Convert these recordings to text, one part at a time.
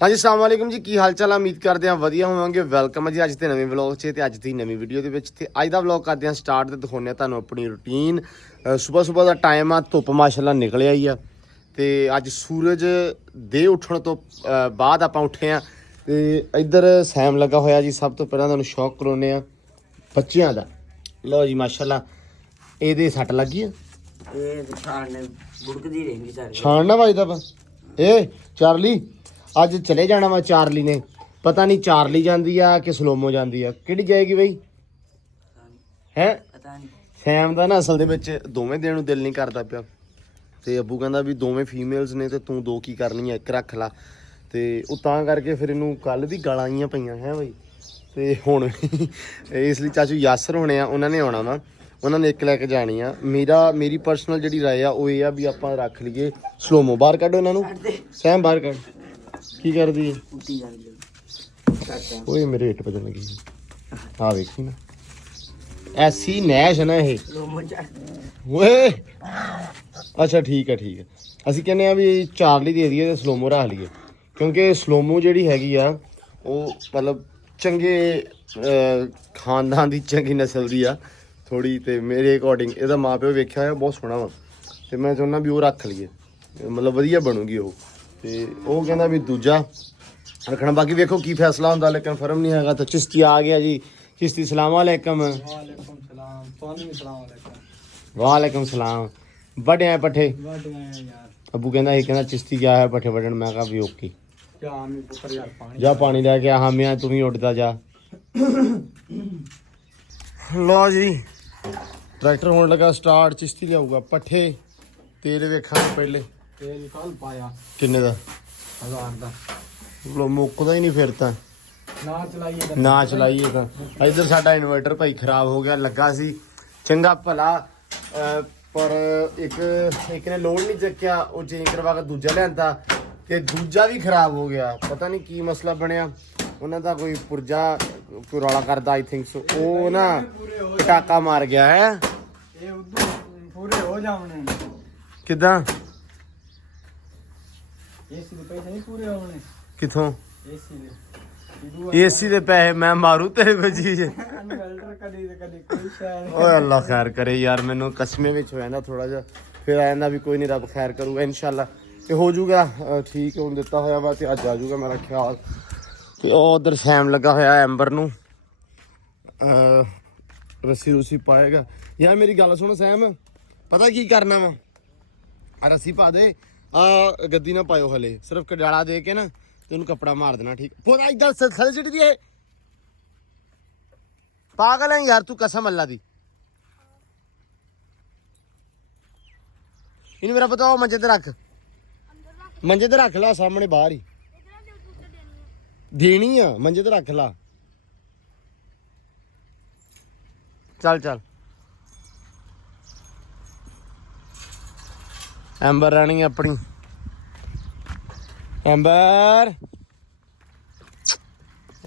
ਹਾਂਜੀ ਅਸਲਾਮ ਵਾਲੇਕੁਮ ਜੀ ਕੀ ਹਾਲ ਚਾਲ ਆ? ਉਮੀਦ ਕਰਦੇ ਆ ਵਧੀਆ ਹੋਵਾਂਗੇ। ਵੈਲਕਮ ਹੈ ਜੀ ਅੱਜ ਦੇ ਨਵੇਂ ਵਲੌਗ 'ਚ ਤੇ ਅੱਜ ਦੀ ਨਵੀਂ ਵੀਡੀਓ ਦੇ ਵਿੱਚ ਤੇ ਅੱਜ ਦਾ ਵਲੌਗ ਕਰਦੇ ਆ ਸਟਾਰਟ ਤੇ ਦਿਖਾਉਂਦੇ ਆ ਤੁਹਾਨੂੰ ਆਪਣੀ ਰੁਟੀਨ ਸਵੇਰ ਸਵੇਰ ਦਾ ਟਾਈਮ ਆ ਧੁੱਪ ਮਾਸ਼ਾਅੱਲਾ ਨਿਕਲਿਆ ਹੀ ਆ ਤੇ ਅੱਜ ਸੂਰਜ ਦੇ ਉੱਠਣ ਤੋਂ ਬਾਅਦ ਆਪਾਂ ਉੱਠੇ ਆ ਤੇ ਇੱਧਰ ਸੈਮ ਲੱਗਾ ਹੋਇਆ ਜੀ ਸਭ ਤੋਂ ਪਹਿਲਾਂ ਤੁਹਾਨੂੰ ਸ਼ੌਕ ਕਰਾਉਨੇ ਆ ਬੱਚਿਆਂ ਦਾ। ਲਓ ਜੀ ਮਾਸ਼ਾਅੱਲਾ ਇਹਦੇ ਸੱਟ ਲੱਗੀ ਆ। ਇਹ ਵਿਖਾਣ ਨੇ ਬੁੜਕਦੀ ਰਹਿੰਦੀ ਸਾਰੇ। ਛਾਣ ਨਾ ਵੱਜਦਾ ਵਾ। ਏ ਚਾਰਲੀ ਅੱਜ ਚਲੇ ਜਾਣਾ ਵਾ ਚਾਰਲੀ ਨੇ। ਪਤਾ ਨਹੀਂ ਚਾਰਲੀ ਜਾਂਦੀ ਆ ਕਿ ਸਲੋਮੋ ਜਾਂਦੀ ਆ। ਕਿਹੜੀ ਜਾਏਗੀ ਬਈ? ਹੈ? ਪਤਾ ਨਹੀਂ। ਸੈਮ ਦਾ ਨਾ ਅਸਲ ਦੇ ਵਿੱਚ ਦੋਵੇਂ ਦੇਣ ਨੂੰ ਦਿਲ ਨਹੀਂ ਕਰਦਾ ਪਿਆ। ਤੇ ਅੱਬੂ ਕਹਿੰਦਾ ਵੀ ਦੋਵੇਂ ਫੀਮੇਲਸ ਨੇ ਤੇ ਤੂੰ ਦੋ ਕੀ ਕਰਨੀ ਆ ਇੱਕ ਰੱਖ ਲਾ। ਤੇ ਉਹ ਤਾਂ ਕਰਕੇ ਫਿਰ ਇਹਨੂੰ ਕੱਲ ਦੀ ਗਾਲਾਂ ਆਈਆਂ ਪਈਆਂ ਹੈ ਬਈ? ਤੇ ਹੁਣ ਇਸ ਲਈ ਚਾਚੂ ਯਾਸਰ ਹੋਣੇ ਆ ਉਹਨਾਂ ਨੇ ਆਉਣਾ ਵਾ। ਉਹਨਾਂ ਨੇ ਇੱਕ ਲੈ ਕੇ ਜਾਣੀ ਆ। ਮੇਰਾ ਮੇਰੀ ਪਰਸਨਲ ਜਿਹੜੀ ਰਾਏ ਆ ਉਹ ਇਹ ਆ ਵੀ ਆਪਾਂ ਰੱਖ ਲਈਏ। ਸਲੋਮੋ ਬਾਹਰ ਕੱਢੋ ਇਹਨਾਂ ਨੂੰ। ਸੈਮ ਬਾਹਰ ਕੱਢ। ਕੀ ਕਰਦੀ ਹੈ? ਉੱਟੀ ਜਾਂਦੀ ਹੈ। ਕੱਟਿਆ ਓਏ ਮੇਰੇ ਹਿੱਟ ਵੱਜਣ ਲੱਗੀ ਆ ਵੇਖੀ ਨਾ। ਐਸੀ ਨੈਸ਼ ਹੈ ਨਾ ਇਹ। ਲੋਮੋ ਚਾ ਓਏ! ਅੱਛਾ ਠੀਕ ਹੈ ਠੀਕ ਹੈ। ਅਸੀਂ ਕਹਿੰਦੇ ਆ ਵੀ ਚਾਰਲੀ ਦੇ ਦਈਏ ਤੇ ਸਲੋਮੋ ਰੱਖ ਲਈਏ। ਕਿਉਂਕਿ ਸਲੋਮੋ ਜਿਹੜੀ ਹੈਗੀ ਆ ਉਹ ਮਤਲਬ ਚੰਗੇ ਖਾਨਦਾਨ ਦੀ ਚੰਗੀ ਨਸਲ ਦੀ ਆ। ਥੋੜੀ ਤੇ ਮੇਰੇ ਅਕੋਰਡਿੰਗ ਇਹਦਾ ਮਾਪਿਓ ਵੇਖਿਆ ਹੋਇਆ ਬਹੁਤ ਸੋਹਣਾ ਵਾ। ਤੇ ਮੈਂ ਚਾਹੁੰਦਾ ਵੀ ਉਹ ਰੱਖ ਲਈਏ। ਮਤਲਬ ਵਧੀਆ ਬਣੂਗੀ ਉਹ। ਤੇ ਉਹ ਕਹਿੰਦਾ ਵੀ ਦੂਜਾ ਰੱਖਣਾ। ਬਾਕੀ ਵੇਖੋ ਕੀ ਫੈਸਲਾ ਹੁੰਦਾ ਲੇਕਿਨ ਫਰਮ ਨਹੀਂ ਹੈਗਾ ਤਾਂ ਚਿਸ਼ਤੀ ਆ ਗਿਆ ਜੀ। ਚਿਸ਼ਤੀ ਸਲਾਮ ਅਲੈਕਮ। ਵਾਲੇਕਮ ਸਲਾਮ। ਤੁਹਾਨੂੰ ਵੀ ਸਲਾਮ ਅਲੈਕਮ। ਵਾਲੇਕਮ ਸਲਾਮ। ਵੱਡੇ ਪੱਠੇ। ਵੱਡੇ ਯਾਰ। ਅੱਬੂ ਕਹਿੰਦਾ ਇਹ ਕਹਿੰਦਾ ਚਿਸ਼ਤੀ ਗਿਆ ਹੈ ਪੱਠੇ ਵੱਢਣ। ਮੈਂ ਕਹਾ ਵੀ ਓਕੇ। ਜਾ ਪਾਣੀ ਲੈ। ਕੇ ਆ ਹਾਮਿਆ ਤੂੰ ਵੀ ਉੱਡਦਾ ਜਾ। ਲੋ ਜੀ ਟਰੈਕਟਰ ਹੋਣ ਲੱਗਾ ਸਟਾਰਟ। ਚਿਸ਼ਤੀ ਲਿਆਊਗਾ। ਪੱਠੇ ਤੇਲ ਵੇਖਾਂਗੇ ਪਹਿਲੇ। ਤੇਲ ਕੱਲ ਪਾਇਆ। ਕਿੰਨੇ ਦਾ? ਹਜ਼ਾਰ ਦਾ। ਲੋ ਮੁੱਕਦਾ ਹੀ ਨਹੀਂ ਫਿਰ ਤਾਂ। ਨਾ ਚਲਾਈਏ ਤਾਂ। ਨਾ ਚਲਾਈਏ ਤਾਂ। ਇੱਧਰ ਸਾਡਾ ਇਨਵਰਟਰ ਭਾਈ ਖਰਾਬ ਹੋ ਗਿਆ ਲੱਗਾ ਸੀ। ਚੰਗਾ ਭਲਾ ਅਹ, ਪਰ ਇੱਕ ਇੱਕ ਨੇ ਲੋਡ ਨਹੀਂ ਚੱਕਿਆ ਉਹ ਚੇਂਜ ਕਰਵਾ ਕੇ ਦੂਜਾ ਲਿਆਂਦਾ। ਤੇ ਦੂਜਾ ਵੀ ਖਰਾਬ ਹੋ ਗਿਆ। ਪਤਾ ਨਹੀਂ ਕੀ ਮਸਲਾ ਬਣਿਆ। ਉਹਨਾਂ ਦਾ ਕੋਈ ਪੁਰਜਾ ਕੋਈ ਰੌਲਾ ਕਰਦਾ ਆਈ ਥਿੰਕ ਸੋ ਉਹ ਨਾ ਪਟਾਕਾ ਮਾਰ ਗਿਆ ਹੈ? ਇਹ ਉਦੋਂ ਪੂਰੇ ਹੋ ਜਾਵਣੇ। ਕਿਦਾਂ? ਏਸੀ ਦੇ ਪੈਸੇ ਨਹੀਂ ਪੂਰੇ ਹੋਣੇ। ਕਿਥੋਂ? ਏਸੀ ਦੇ। ਇਦੂ ਏਸੀ ਦੇ ਪੈਸੇ ਮੈਂ ਮਾਰੂ ਤੇਰੇ ਕੋਈ ਚੀਜ਼ ਓਏ ਅੱਲਾ ਖੈਰ ਕਰੇ ਯਾਰ ਮੈਨੂੰ ਕਸਮੇ ਵਿੱਚ ਹੋ ਜਾਂਦਾ ਥੋੜਾ ਜਿਹਾ। ਫਿਰ ਆ ਜਾਂਦਾ ਵੀ ਕੋਈ ਨਹੀਂ ਰੱਬ ਖੈਰ ਕਰੂਗਾ ਇਨਸ਼ਾਅੱਲਾ। ਤੇ ਹੋ ਜਾਊਗਾ ਠੀਕ ਹੁਣ ਦਿੱਤਾ ਹੋਇਆ ਵਾ ਤੇ ਅੱਜ ਆ ਜਾਊਗਾ ਮੇਰਾ ਖਿਆਲ। ਤੇ ਉਹ ਉਧਰ ਸੈਮ ਲੱਗਾ ਹੋਇਆ ਐਂਬਰ ਨੂੰ। ਰੱਸੀ ਰੁਸੀ ਪਾਏਗਾ। ਯਾਰ ਮੇਰੀ ਗੱਲ ਸੁਣ ਸੈਮ ਪਤਾ ਕੀ ਕਰਨਾ ਵਾ? ਆ ਰੱਸੀ ਪਾ ਦੇ। ਆ ਗੱਦੀ ਨਾ ਪਾਇਓ ਹਲੇ, ਸਿਰਫ ਕਡਾਲਾ ਦੇ ਕੇ ਨਾ ਤੇ ਉਹਨੂੰ ਕੱਪੜਾ ਮਾਰ ਦੇਣਾ, ਠੀਕ? ਪੂਰਾ ਇਧਰ ਥਲੇ ਸਿੱਟ ਦੀਏ ਪਾਗਲ ਹੈ ਯਾਰ ਤੂੰ ਕਸਮ ਅੱਲਾ ਦੀ। ਇਹਨੂੰ ਮੇਰਾ ਪਤਾ, ਉਹ ਮੰਜੇ ਤੇ ਰੱਖ। ਮੰਜੇ ਤੇ ਰੱਖ ਲਾ, ਸਾਹਮਣੇ ਬਾਹਰ ਹੀ। ਦੇਣੀ ਆ, ਮੰਜੇ ਤੇ ਰੱਖ ਲਾ। ਚੱਲ ਚੱਲ। ਐਂਬਰ ਰਾਣੀ ਆਪਣੀ। ਐਂਬਰ।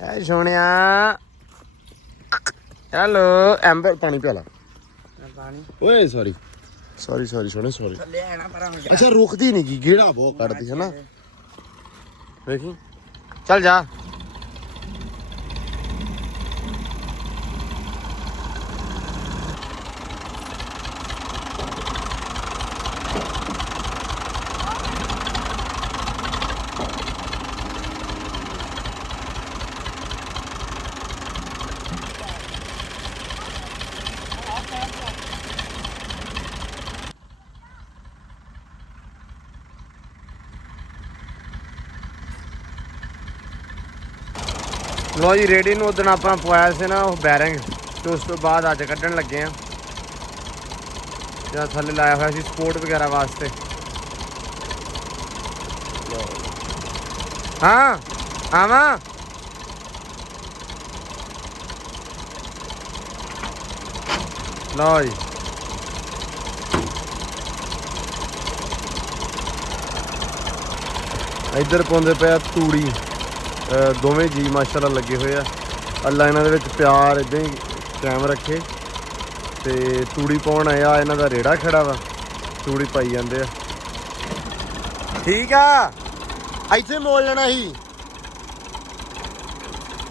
ਐ ਸੋਹਣਿਆ। ਹੈਲੋ ਐਂਬਰ ਪਾਣੀ ਪਿਆਲਾ ਪਾਣੀ ਓਏ ਸੌਰੀ ਸੌਰੀ ਸੌਰੀ ਸੋਹਣੇ ਸੌਰੀ ਥੱਲੇ ਆਣਾ ਪਰਾਂ ਹੋ ਜਾ ਅੱਛਾ ਰੁਕਦੀ ਨਹੀਂ ਗੀ ਗੇੜਾ ਬਹੁਤ ਕੱਢਦੀ ਹੈ ਨਾ। ਵੇਖੀ। ਚੱਲ ਜਾ। ਲੋ ਜੀ ਰੇਡੀ ਨੂੰ ਉਦੋਂ ਆਪਾਂ ਪਵਾਇਆ ਸੀ ਨਾ, ਉਹ ਬੈਰਿੰਗ। ਤੇ ਉਸ ਤੋਂ ਬਾਅਦ ਅੱਜ ਕੱਢਣ ਲੱਗੇ ਆ। ਜਾਂ ਥੱਲੇ ਲਾਇਆ ਹੋਇਆ ਸੀ ਸਪੋਰਟ ਵਗੈਰਾ ਵਾਸਤੇ। ਹਾਂ, ਆਵਾਂ। ਲਓ ਜੀ। ਇੱਧਰ ਪਾਉਂਦੇ ਪਿਆ ਤੂੜੀ। ਦੋਵੇਂ ਜੀ ਮਾਸ਼ਾਅੱਲਾ ਲੱਗੇ ਹੋਏ ਆ। ਅੱਲਾ ਇਹਨਾਂ ਦੇ ਵਿੱਚ ਪਿਆਰ ਇਦਾਂ ਹੀ ਕਾਇਮ ਰੱਖੇ। ਤੇ ਤੂੜੀ ਪਾਉਣ ਆਇਆ, ਇਹਨਾਂ ਦਾ ਰੇੜਾ ਖੜਾ ਵਾ। ਤੂੜੀ ਪਾਈ ਜਾਂਦੇ ਆ। ਠੀਕ ਆ। ਇੱਥੇ ਮੋੜ ਲੈਣਾ ਸੀ।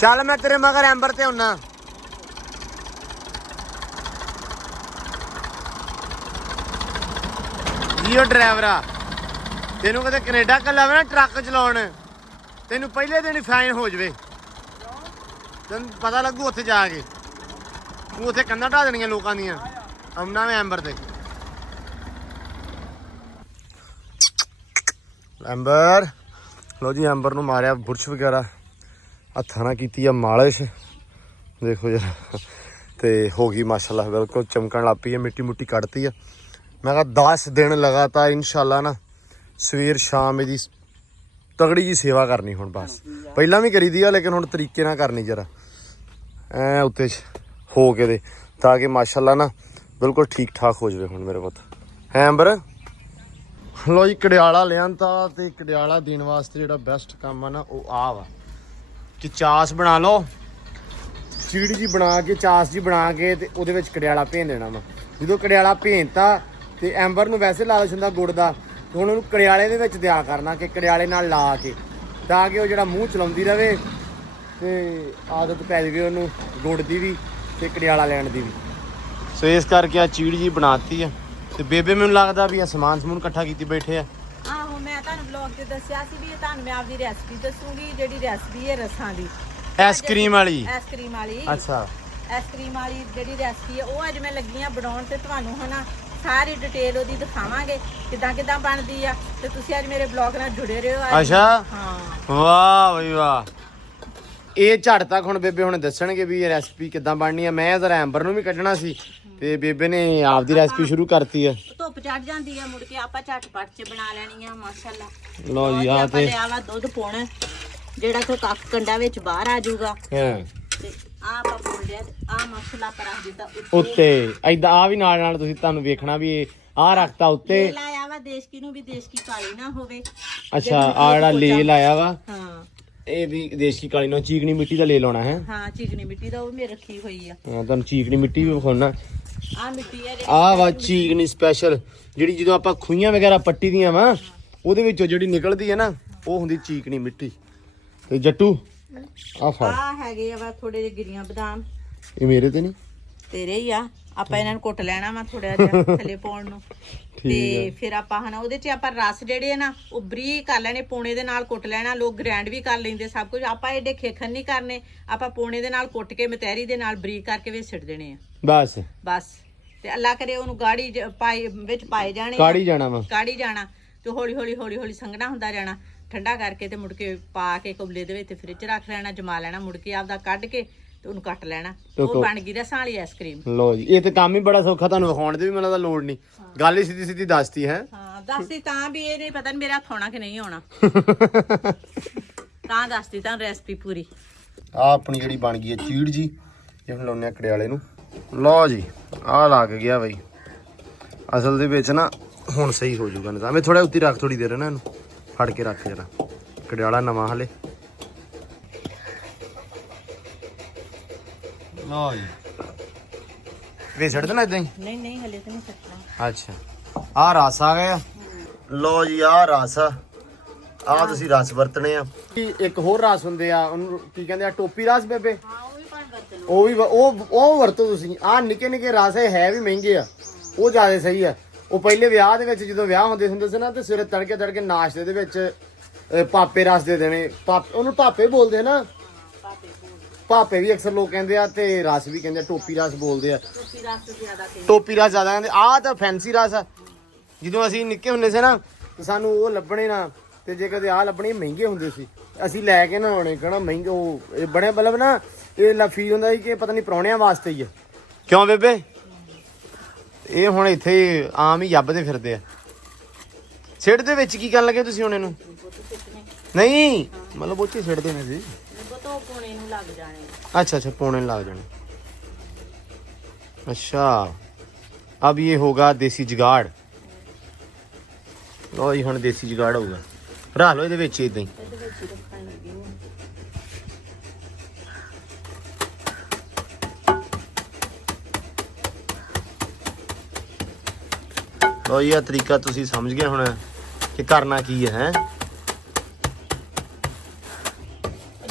ਚੱਲ ਮੈਂ ਤੇਰੇ ਮਗਰ ਐਂਬਰ ਤੇ ਹੁੰਨਾ ਜੀਓ ਡਰਾਈਵਰਾ, ਤੈਨੂੰ ਕਦੇ ਕੈਨੇਡਾ ਕੱਲਾਵੇ ਨਾ ਟਰੱਕ ਚਲਾਉਣ? ਤੈਨੂੰ ਪਹਿਲੇ ਦਿਨ ਹੀ ਫਾਈਨ ਹੋ ਜਵੇ। ਤੈਨੂੰ ਪਤਾ ਲੱਗੂ ਉੱਥੇ ਜਾ ਕੇ। ਤੂੰ ਉੱਥੇ ਕੰਨਾਂ ਢਾ ਦੇਣੀਆਂ ਲੋਕਾਂ ਦੀਆਂ। ਆਉਣਾ ਮੈਂ ਐਂਬਰ ਤੇ। ਐਂਬਰ ਲੋ ਜੀ ਐਂਬਰ ਨੂੰ ਮਾਰਿਆ ਬੁਰਸ਼ ਵਗੈਰਾ। ਹੱਥਾਂ ਨਾਲ ਕੀਤੀ ਆ ਮਾਲਿਸ਼। ਦੇਖੋ ਯਾਰ ਤੇ ਹੋ ਗਈ ਮਾਸ਼ਾਅੱਲਾ, ਬਿਲਕੁਲ ਚਮਕਣ ਲੱਗ ਪਈ ਹੈ ਮਿੱਟੀ ਮੁੱਟੀ ਕੱਢਤੀ ਆ। ਮੈਂ ਕਿਹਾ 10 ਦਿਨ ਲਗਾਤਾਰ ਇਨਸ਼ਾਅੱਲਾ ਨਾ ਸਵੇਰ ਸ਼ਾਮ ਇਹਦੀ ਤਗੜੀ ਜੀ ਸੇਵਾ ਕਰਨੀ ਹੁਣ ਬਸ। ਪਹਿਲਾਂ ਵੀ ਕਰੀ ਦੀ ਆ, ਲੇਕਿਨ ਹੁਣ ਤਰੀਕੇ ਨਾਲ ਕਰਨੀ ਜਰਾ। ਐ ਉੱਤੇ ਹੋ ਕੇ ਦੇ, ਤਾਂ ਕਿ ਮਾਸ਼ਾਅੱਲਾ ਨਾ ਬਿਲਕੁਲ ਠੀਕ ਠਾਕ ਹੋ ਜਾਵੇ ਹੁਣ ਮੇਰੇ ਪੁੱਤ। ਹੈ ਅੰਬਰ? ਲੋ ਜੀ, ਕੜਿਆਲਾ ਲਿਆਂਤਾ ਤੇ ਕੜਿਆਲਾ ਦੇਣ ਵਾਸਤੇ ਜਿਹੜਾ ਬੈਸਟ ਕੰਮ ਆ ਨਾ, ਉਹ ਆ ਵਾ। ਕਿ ਚਾਸ ਬਣਾ ਲਓ। ਚੀੜੀ ਜੀ ਬਣਾ ਕੇ, ਚਾਸ ਜੀ ਬਣਾ ਕੇ ਤੇ ਉਹਦੇ ਵਿੱਚ ਕੜਿਆਲਾ ਭੇਨ ਦੇਣਾ ਵਾ। ਜਦੋਂ ਕੜਿਆਲਾ ਭੇਨਤਾ ਤੇ ਐਂਬਰ ਨੂੰ ਵੈਸੇ ਲਾਲਚ ਹੁੰਦਾ ਗੁੜ ਦਾ ਹੁਣ ਉਹਨੂੰ ਕੜਿਆਲੇ ਦੇ ਵਿੱਚ ਦਿਆ ਕਰਨਾ ਕਿ ਕੜਿਆਲੇ ਨਾਲ ਲਾ ਕੇ ਤਾਂ ਕਿ ਉਹ ਜਿਹੜਾ ਮੂੰਹ ਚਲਾਉਂਦੀ ਰਵੇ ਤੇ ਆਦਤ ਪੈ ਜਾਵੇ ਉਹਨੂੰ ਗੁੜ ਦੀ ਵੀ ਤੇ ਕੜਿਆਲਾ ਲੈਣ ਦੀ ਵੀ। ਸੋ ਇਸ ਕਰਕੇ ਆ ਚੀੜ ਜੀ ਬਣਾਤੀ ਆ। ਤੇ ਬੇਬੇ ਮੈਨੂੰ ਲੱਗਦਾ ਵੀ ਆ ਸਮਾਨ ਸਮੂਨ ਇਕੱਠਾ ਕੀਤੀ ਬੈਠੇ ਆ। ਆਹੋ ਮੈਂ ਤੁਹਾਨੂੰ ਬਲੌਗ ਤੇ ਦੱਸਿਆ ਸੀ ਵੀ ਇਹ ਤੁਹਾਨੂੰ ਮੈਂ ਆਪਦੀ ਰੈਸਪੀ ਦੱਸੂਗੀ ਜਿਹੜੀ ਰੈਸਪੀ ਹੈ ਰਸਾਂ ਦੀ। ਆਈਸਕ੍ਰੀਮ ਵਾਲੀ। ਆਈਸਕ੍ਰੀਮ ਵਾਲੀ। ਅੱਛਾ। ਆਈਸਕ੍ਰੀਮ ਵਾਲੀ ਜਿਹੜੀ ਰੈਸਪੀ ਹੈ ਉਹ ਅੱਜ ਮੈਂ ਲੱਗੀ ਆ ਬਣਾਉਣ ਤੇ ਤੁਹਾਨੂੰ ਹਨਾ? ਸਾਰੀ ਡਿਟੇਲ ਉਹਦੀ ਦਿਖਾਵਾਂਗੇ ਕਿਦਾਂ ਕਿਦਾਂ ਬਣਦੀ ਆ। ਤੇ ਤੁਸੀਂ ਅੱਜ ਮੇਰੇ ਬਲੌਗ ਨਾਲ ਜੁੜੇ ਰਹੋ ਅੱਜ। ਅੱਛਾ? ਹਾਂ। ਵਾਹ ਬਈ ਵਾਹ। ਇਹ ਝੜ ਤੱਕ ਹੁਣ ਬੇਬੇ ਹੁਣ ਦੱਸਣਗੇ ਵੀ ਇਹ ਰੈਸਪੀ ਕਿੱਦਾਂ ਬਣਨੀ ਆ। ਮੈਂ ਜ਼ਰਾ ਐਂਬਰ ਨੂੰ ਵੀ ਕੱਢਣਾ ਸੀ ਤੇ ਬੇਬੇ ਨੇ ਆਪਦੀ ਰੈਸਪੀ ਸ਼ੁਰੂ ਕਰਤੀ ਆ। ਧੁੱਪ ਚੜ ਜਾਂਦੀ ਆ ਮੁੜ ਕੇ ਆਪਾਂ ਝਟਪਟ ਚ ਬਣਾ ਲੈਣੀ ਆ ਮਾਸ਼ਾਅੱਲਾ। ਲਓ ਜੀ ਆ ਆਪਾਂ ਤੇ ਲਿਆ ਵਾ ਦੁੱਧ ਪਾਉਣਾ ਜਿਹੜਾ ਕੋ ਕੱਖ ਕੰਡਾ ਵਿੱਚ ਬਾਹਰ ਆ ਜਾਊਗਾ। ਹਾਂ। ਤੇ ਆ ਆਪਾਂ ਪਾਉਣ ਲਿਆ ਤੇ ਆ ਮਸਲਾ ਪਰ ਰੱਖ ਦਿੱਤਾ ਉੱਤੇ ਐਦਾਂ ਆ ਵੀ ਨਾਲ ਨਾਲ ਤੁਸੀਂ ਤੁਹਾਨੂੰ ਵੇਖਣਾ ਵੀ ਆ ਰੱਖਤਾ ਉੱਤੇ। ਇਹ ਲਾਇਆ ਵਾ ਦੇਸ਼ਕੀ ਨੂੰ ਵੀ ਦੇਸ਼ਕੀ ਕਾਲੀ ਨਾ ਹੋਵੇ। ਅੱਛਾ ਆ ਜਿਹੜਾ ਲੇ ਲਾਇਆ ਵਾ। ਹਾਂ। ਇਹ ਵੀ ਦੇਸੀ ਕਾਲੀ ਨਾਲ ਚੀਕਣੀ ਮਿੱਟੀ ਦਾ ਲੈ ਲਾਉਣਾ ਹੈ। ਹਾਂ ਚੀਕਣੀ ਮਿੱਟੀ ਦਾ ਉਹ ਵੀ ਰੱਖੀ ਹੋਈ ਆ। ਹਾਂ ਤੁਹਾਨੂੰ ਚੀਕਣੀ ਮਿੱਟੀ ਵੀ ਵਿਖਾਉਣਾ। ਆ ਮਿੱਟੀ ਆ ਜਿਹੜੀ ਆ ਵਾ ਚੀਕਣੀ ਸਪੈਸ਼ਲ ਜਿਹੜੀ ਜਦੋਂ ਆਪਾਂ ਖੂਈਆਂ ਵਗੈਰਾ ਪੱਟੀ ਦੀਆਂ ਵਾ ਉਹਦੇ ਵਿੱਚੋਂ ਜਿਹੜੀ ਨਿਕਲਦੀ ਹੈ ਨਾ ਉਹ ਹੁੰਦੀ ਚੀਕਣੀ ਮਿੱਟੀ। ਤੇ ਜੱਟੂ ਆ ਫੜ। ਆ ਹੈਗੇ ਆ ਵਾ ਥੋੜੇ ਜਿਹੇ ਗਿਰੀਆਂ ਬਦਾਮ। ਇਹ ਮੇਰੇ ਤੇ ਨਹੀਂ? ਤੇਰੇ ਹੀ ਆ। ਆਪਾਂ ਇਹਨਾਂ ਨੂੰ ਕੁੱਟ ਲੈਣਾ ਵਾ ਥੋੜਾ ਜਿਹਾ ਥੱਲੇ ਪਾਉਣ ਨੂੰ। ਤੇ ਫਿਰ ਆਪਾਂ ਹਨਾ ਉਹਦੇ 'ਚ ਆਪਾਂ ਰਸ ਜਿਹੜੇ ਆ ਨਾ ਉਹ ਬਰੀਕ ਕਰ ਲੈਣੇ ਪੋਣੇ ਦੇ ਨਾਲ ਕੁੱਟ ਲੈਣਾ ਲੋਕ ਗ੍ਰਾਈਂਡ ਵੀ ਕਰ ਲੈਂਦੇ ਸਭ ਕੁਝ। ਆਪਾਂ ਐਡੇ ਖੇਖਣ ਨਹੀਂ ਕਰਨੇ ਆਪਾਂ ਪੋਣੇ ਦੇ ਨਾਲ ਕੁੱਟ ਕੇ ਮਤੈਰੀ ਦੇ ਨਾਲ ਬਰੀਕ ਕਰਕੇ ਵਿੱਚ ਸਿੱਟ ਦੇਣੇ ਆ। ਬਸ। ਬਸ। ਤੇ ਅੱਲਾ ਕਰੇ ਉਹਨੂੰ ਗਾੜੀ ਜ- ਪਾਈ ਵਿੱਚ ਪਾਏ ਜਾਣੇ ਆ। ਕਾੜੀ ਜਾਣਾ ਵਾ। ਕਾੜੀ ਜਾਣਾ। ਤੇ ਹੌਲੀ ਹੌਲੀ ਹੌਲੀ ਹੌਲੀ ਸੰਘਣਾ ਹੁੰਦਾ ਜਾਣਾ। ਠੰਡਾ ਕਰਕੇ ਤੇ ਮੁੜ ਕੇ ਪਾ ਕੇ ਕੁਬਲੇ ਦੇ ਵਿੱਚ ਤੇ ਫ੍ਰਿਜ ਰੱਖ ਲੈਣਾ ਜਮਾ ਲੈਣਾ ਮੁੜ ਕੇ ਆਪਦਾ ਕੱਢ ਕੇ ਤੇ ਉਹਨੂੰ ਕੱਟ ਲੈਣਾ। ਤੇ ਉਹ ਬਣ ਗਈ ਰਸਾਂ ਵਾਲੀ ਆਈਸਕ੍ਰੀਮ ਲੋ ਜੀ ਇਹ ਤੇ ਕੰਮ ਹੀ ਬੜਾ ਸੌਖਾ ਤੁਹਾਨੂੰ ਵਿਖਾਉਣ ਦੀ ਵੀ ਮੈਨੂੰ ਲੱਗਦਾ ਲੋੜ ਨਹੀਂ। ਗੱਲ ਹੀ ਸਿੱਧੀ ਸਿੱਧੀ ਦੱਸਤੀ ਹੈ? ਹਾਂ ਦੱਸਦੀ ਤਾਂ ਵੀ ਇਹ ਨਹੀਂ ਪਤਾ ਮੇਰਾ ਹੱਥ ਕਿ ਨਹੀਂ ਆਉਣਾ। ਤਾਂ ਦੱਸਦੀ ਤਾਂ ਰੈਸਪੀ ਪੂਰੀ। ਆ ਆਪਣੀ ਜਿਹੜੀ ਬਣ ਗਈ ਹੈ ਚੀੜ ਜੀ ਇਹ ਹੁਣ ਲਾਉਨੇ ਆ ਕੜਿਆਲੇ ਨੂੰ। ਲਓ ਜੀ ਆ ਲੱਗ ਗਿਆ ਬਈ। ਅਸਲ ਦੇ ਵਿੱਚ ਨਾ ਹੁਣ ਸਹੀ ਹੋ ਜਾਊਗਾ ਨਿਜ਼ਾਮ। ਇਹ ਥੋੜਾ ਉੱਤੇ ਰੱਖ ਥੋੜੀ ਦੇਰ ਨਾ ਇਹਨੂੰ। ਫੜ ਕੇ ਰੱਖ ਜਰਾ। ਕੜਿਆਲਾ ਨਵਾਂ ਹਲੇ। ਲਓ ਜੀ। ਵੇ ਛੱਡ ਦੇਣਾ ਇਦਾਂ ਹੀ? ਨਹੀਂ ਨਹੀਂ ਹਲੇ ਤਾਂ ਨਹੀਂ ਸਕਣਾ ਅੱਛਾ। ਆ ਰਸ ਆ ਗਿਆ। ਲਓ ਜੀ ਆ ਰਸ। ਆ ਆ ਤੁਸੀਂ ਰਸ ਵਰਤਣੇ ਆ। ਇੱਕ ਹੋਰ ਰਸ ਹੁੰਦੇ ਆ ਉਹਨੂੰ ਕੀ ਕਹਿੰਦੇ ਆ ਟੋਪੀ ਰਸ ਬੇਬੇ? ਹਾਂ ਉਹ ਵੀ ਬਣ ਵਰਤ ਉਹ ਵੀ ਵ- ਉਹ ਉਹ ਵਰਤੋ ਤੁਸੀਂ। ਆ ਨਿੱਕੇ ਨਿੱਕੇ ਰਸ ਇਹ ਹੈ ਵੀ ਮਹਿੰਗੇ ਆ। ਉਹ ਜ਼ਿਆਦਾ ਸਹੀ ਆ। ਉਹ ਪਹਿਲੇ ਵਿਆਹ ਦੇ ਵਿੱਚ ਜਦੋਂ ਵਿਆਹ ਹੁੰਦੇ ਹੁੰਦੇ ਸੀ ਨਾ ਤੇ ਸਵੇਰੇ ਤੜਕੇ ਤੜਕੇ ਨਾਸ਼ਤੇ ਦੇ ਵਿੱਚ ਅਹ, ਪਾਪੇ ਰਸ ਦੇ ਦੇਣੇ। ਪਾਪ ਉਹਨੂੰ ਪਾਪੇ ਬੋਲਦੇ ਆ ਨਾ? ਪਾਪੇ ਵੀ ਅਕਸਰ ਲੋਕ ਕਹਿੰਦੇ ਆ ਤੇ ਰਸ ਵੀ ਕਹਿੰਦੇ ਆ ਟੋਪੀ ਰਸ ਬੋਲਦੇ ਆ। ਤੁਸੀਂ ਰਸ ਜ਼ਿਆਦਾ ਤੇ। ਟੋਪੀ ਰਸ ਜ਼ਿਆਦਾ ਕਹਿੰਦੇ ਆ ਤਾਂ ਫੈਂਸੀ ਰਸ ਆ। ਜਦੋਂ ਅਸੀਂ ਨਿੱਕੇ ਹੁੰਦੇ ਸੀ ਨਾ ਤੇ ਸਾਨੂੰ ਉਹ ਲੱਭਣੇ ਨਾ ਤੇ ਜੇ ਕਦੇ ਆ ਲੱਭਣੇ ਮਹਿੰਗੇ ਹੁੰਦੇ ਸੀ। ਅਸੀਂ ਲੈ ਕੇ ਨਾ ਆਉਣੇ ਕਹਣਾ ਮਹਿੰਗੇ ਉਹ ਇਹ ਬੜੇ ਮਤਲਬ ਨਾ ਇਹ ਲਫੀ ਹੁੰਦਾ ਸੀ ਕਿ ਪਤਾ ਨਹੀਂ ਪ੍ਰਾਹੁਣਿਆਂ ਵਾਸਤੇ ਹੀ ਆ। ਕਿਉਂ ਬੇਬੇ? ਇਹ ਹੁਣ ਇੱਥੇ ਆਮ ਹੀ ਜੱਬਦੇ ਫਿਰਦੇ ਆ ਸਿੱਟ ਦੇ ਵਿੱਚ ਕੀ ਕਰਨ ਲੱਗੇ ਤੁਸੀਂ ਹੁਣ ਇਹਨੂੰ ਨਹੀਂ ਮਤਲਬ ਉਹ 'ਚ ਹੀ ਸਿੱਟਦੇ ਨੇ ਜੀ ਬਤੋ ਪੋਣੇ ਨੂੰ ਲੱਗ ਜਾਣੇ अच्छा अच्छा पौने लग जाने अच्छा अब ये होगा देसी जुगाड़ ਲੋ ਜੀ ਹੁਣ ਦੇਸੀ ਜੁਗਾੜ ਹੋਊਗਾ ਰਾ ਲੋ ਇਹਦੇ ਵਿੱਚ ਇਦਾਂ ਲੋ ਇਹ ਤਰੀਕਾ ਤੁਸੀਂ ਸਮਝ ਗਏ ਹੁਣ ਕਿ ਕਰਨਾ ਕੀ ਹੈ ਹੈ?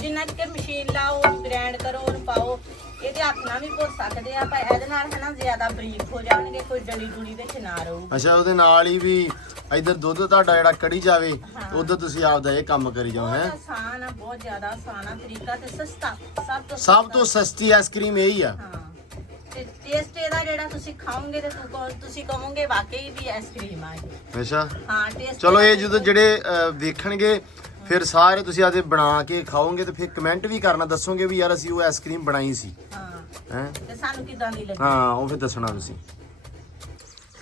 ਜਿੰਨਾ ਚਿਰ ਮਸ਼ੀਨ ਲਾਓ ਹੱਥ ਨਾਲ ਵੀ ਭੁੱਜ ਸਕਦੇ ਆ ਪਰ ਇਹਦੇ ਨਾਲ ਹਨਾ ਜ਼ਿਆਦਾ ਬਰੀਕ ਹੋ ਜਾਣਗੇ ਕੋਈ ਡਲੀ ਡੁਲੀ ਵਿੱਚ ਨਾ ਰਹੂ। ਅੱਛਾ ਉਹਦੇ ਨਾਲ ਹੀ ਵੀ ਇਧਰ ਦੁੱਧ ਤੁਹਾਡਾ ਜਿਹੜਾ ਕੜੀ ਜਾਵੇ ਉਧਰ ਤੁਸੀਂ ਆਪਦਾ ਇਹ ਕੰਮ ਕਰੀ ਜਾਓ ਹੈ? ਬਹੁਤ ਆਸਾਨ ਆ ਬਹੁਤ ਜ਼ਿਆਦਾ ਆਸਾਨ ਆ ਤਰੀਕਾ ਤੇ ਸਸਤਾ ਸਭ ਤੋਂ ਸਭ ਤੋਂ ਸਸਤੀ। ਆਈਸਕ੍ਰੀਮ ਇਹੀ ਆ। ਹਾਂ। ਤੇ ਟੇਸਟ ਇਹਦਾ ਜਿਹੜਾ ਤੁਸੀਂ ਖਾਓਗੇ ਤੇ ਤੂੰ ਕਹੋ- ਤੁਸੀਂ ਕਹੋਗੇ ਵਾਕਈ ਵੀ ਆਈਸਕ੍ਰੀਮ ਆ ਇਹ। ਅੱਛਾ। ਹਾਂ ਟੇਸਟ ਚਲੋ ਇਹ ਜਦੋਂ ਜਿਹੜੇ ਅਹ, ਵੇਖਣਗੇ ਫਿਰ ਸਾਰੇ ਤੁਸੀਂ ਆਦੇ ਬਣਾ ਕੇ ਖਾਓਗੇ ਤੇ ਫਿਰ ਕਮੈਂਟ ਵੀ ਕਰਨਾ ਦੱਸੋਗੇ ਵੀ ਯਾਰ ਅਸੀਂ ਉਹ ਆਈਸਕ੍ਰੀਮ ਬਣਾਈ ਸੀ। ਹਾਂ। ਹੈ? ਤੇ ਸਾਨੂੰ ਕਿਦਾਂ ਦੀ ਲੱਗੀ? ਹਾਂ ਉਹ ਫਿਰ ਦੱਸਣਾ ਤੁਸੀਂ।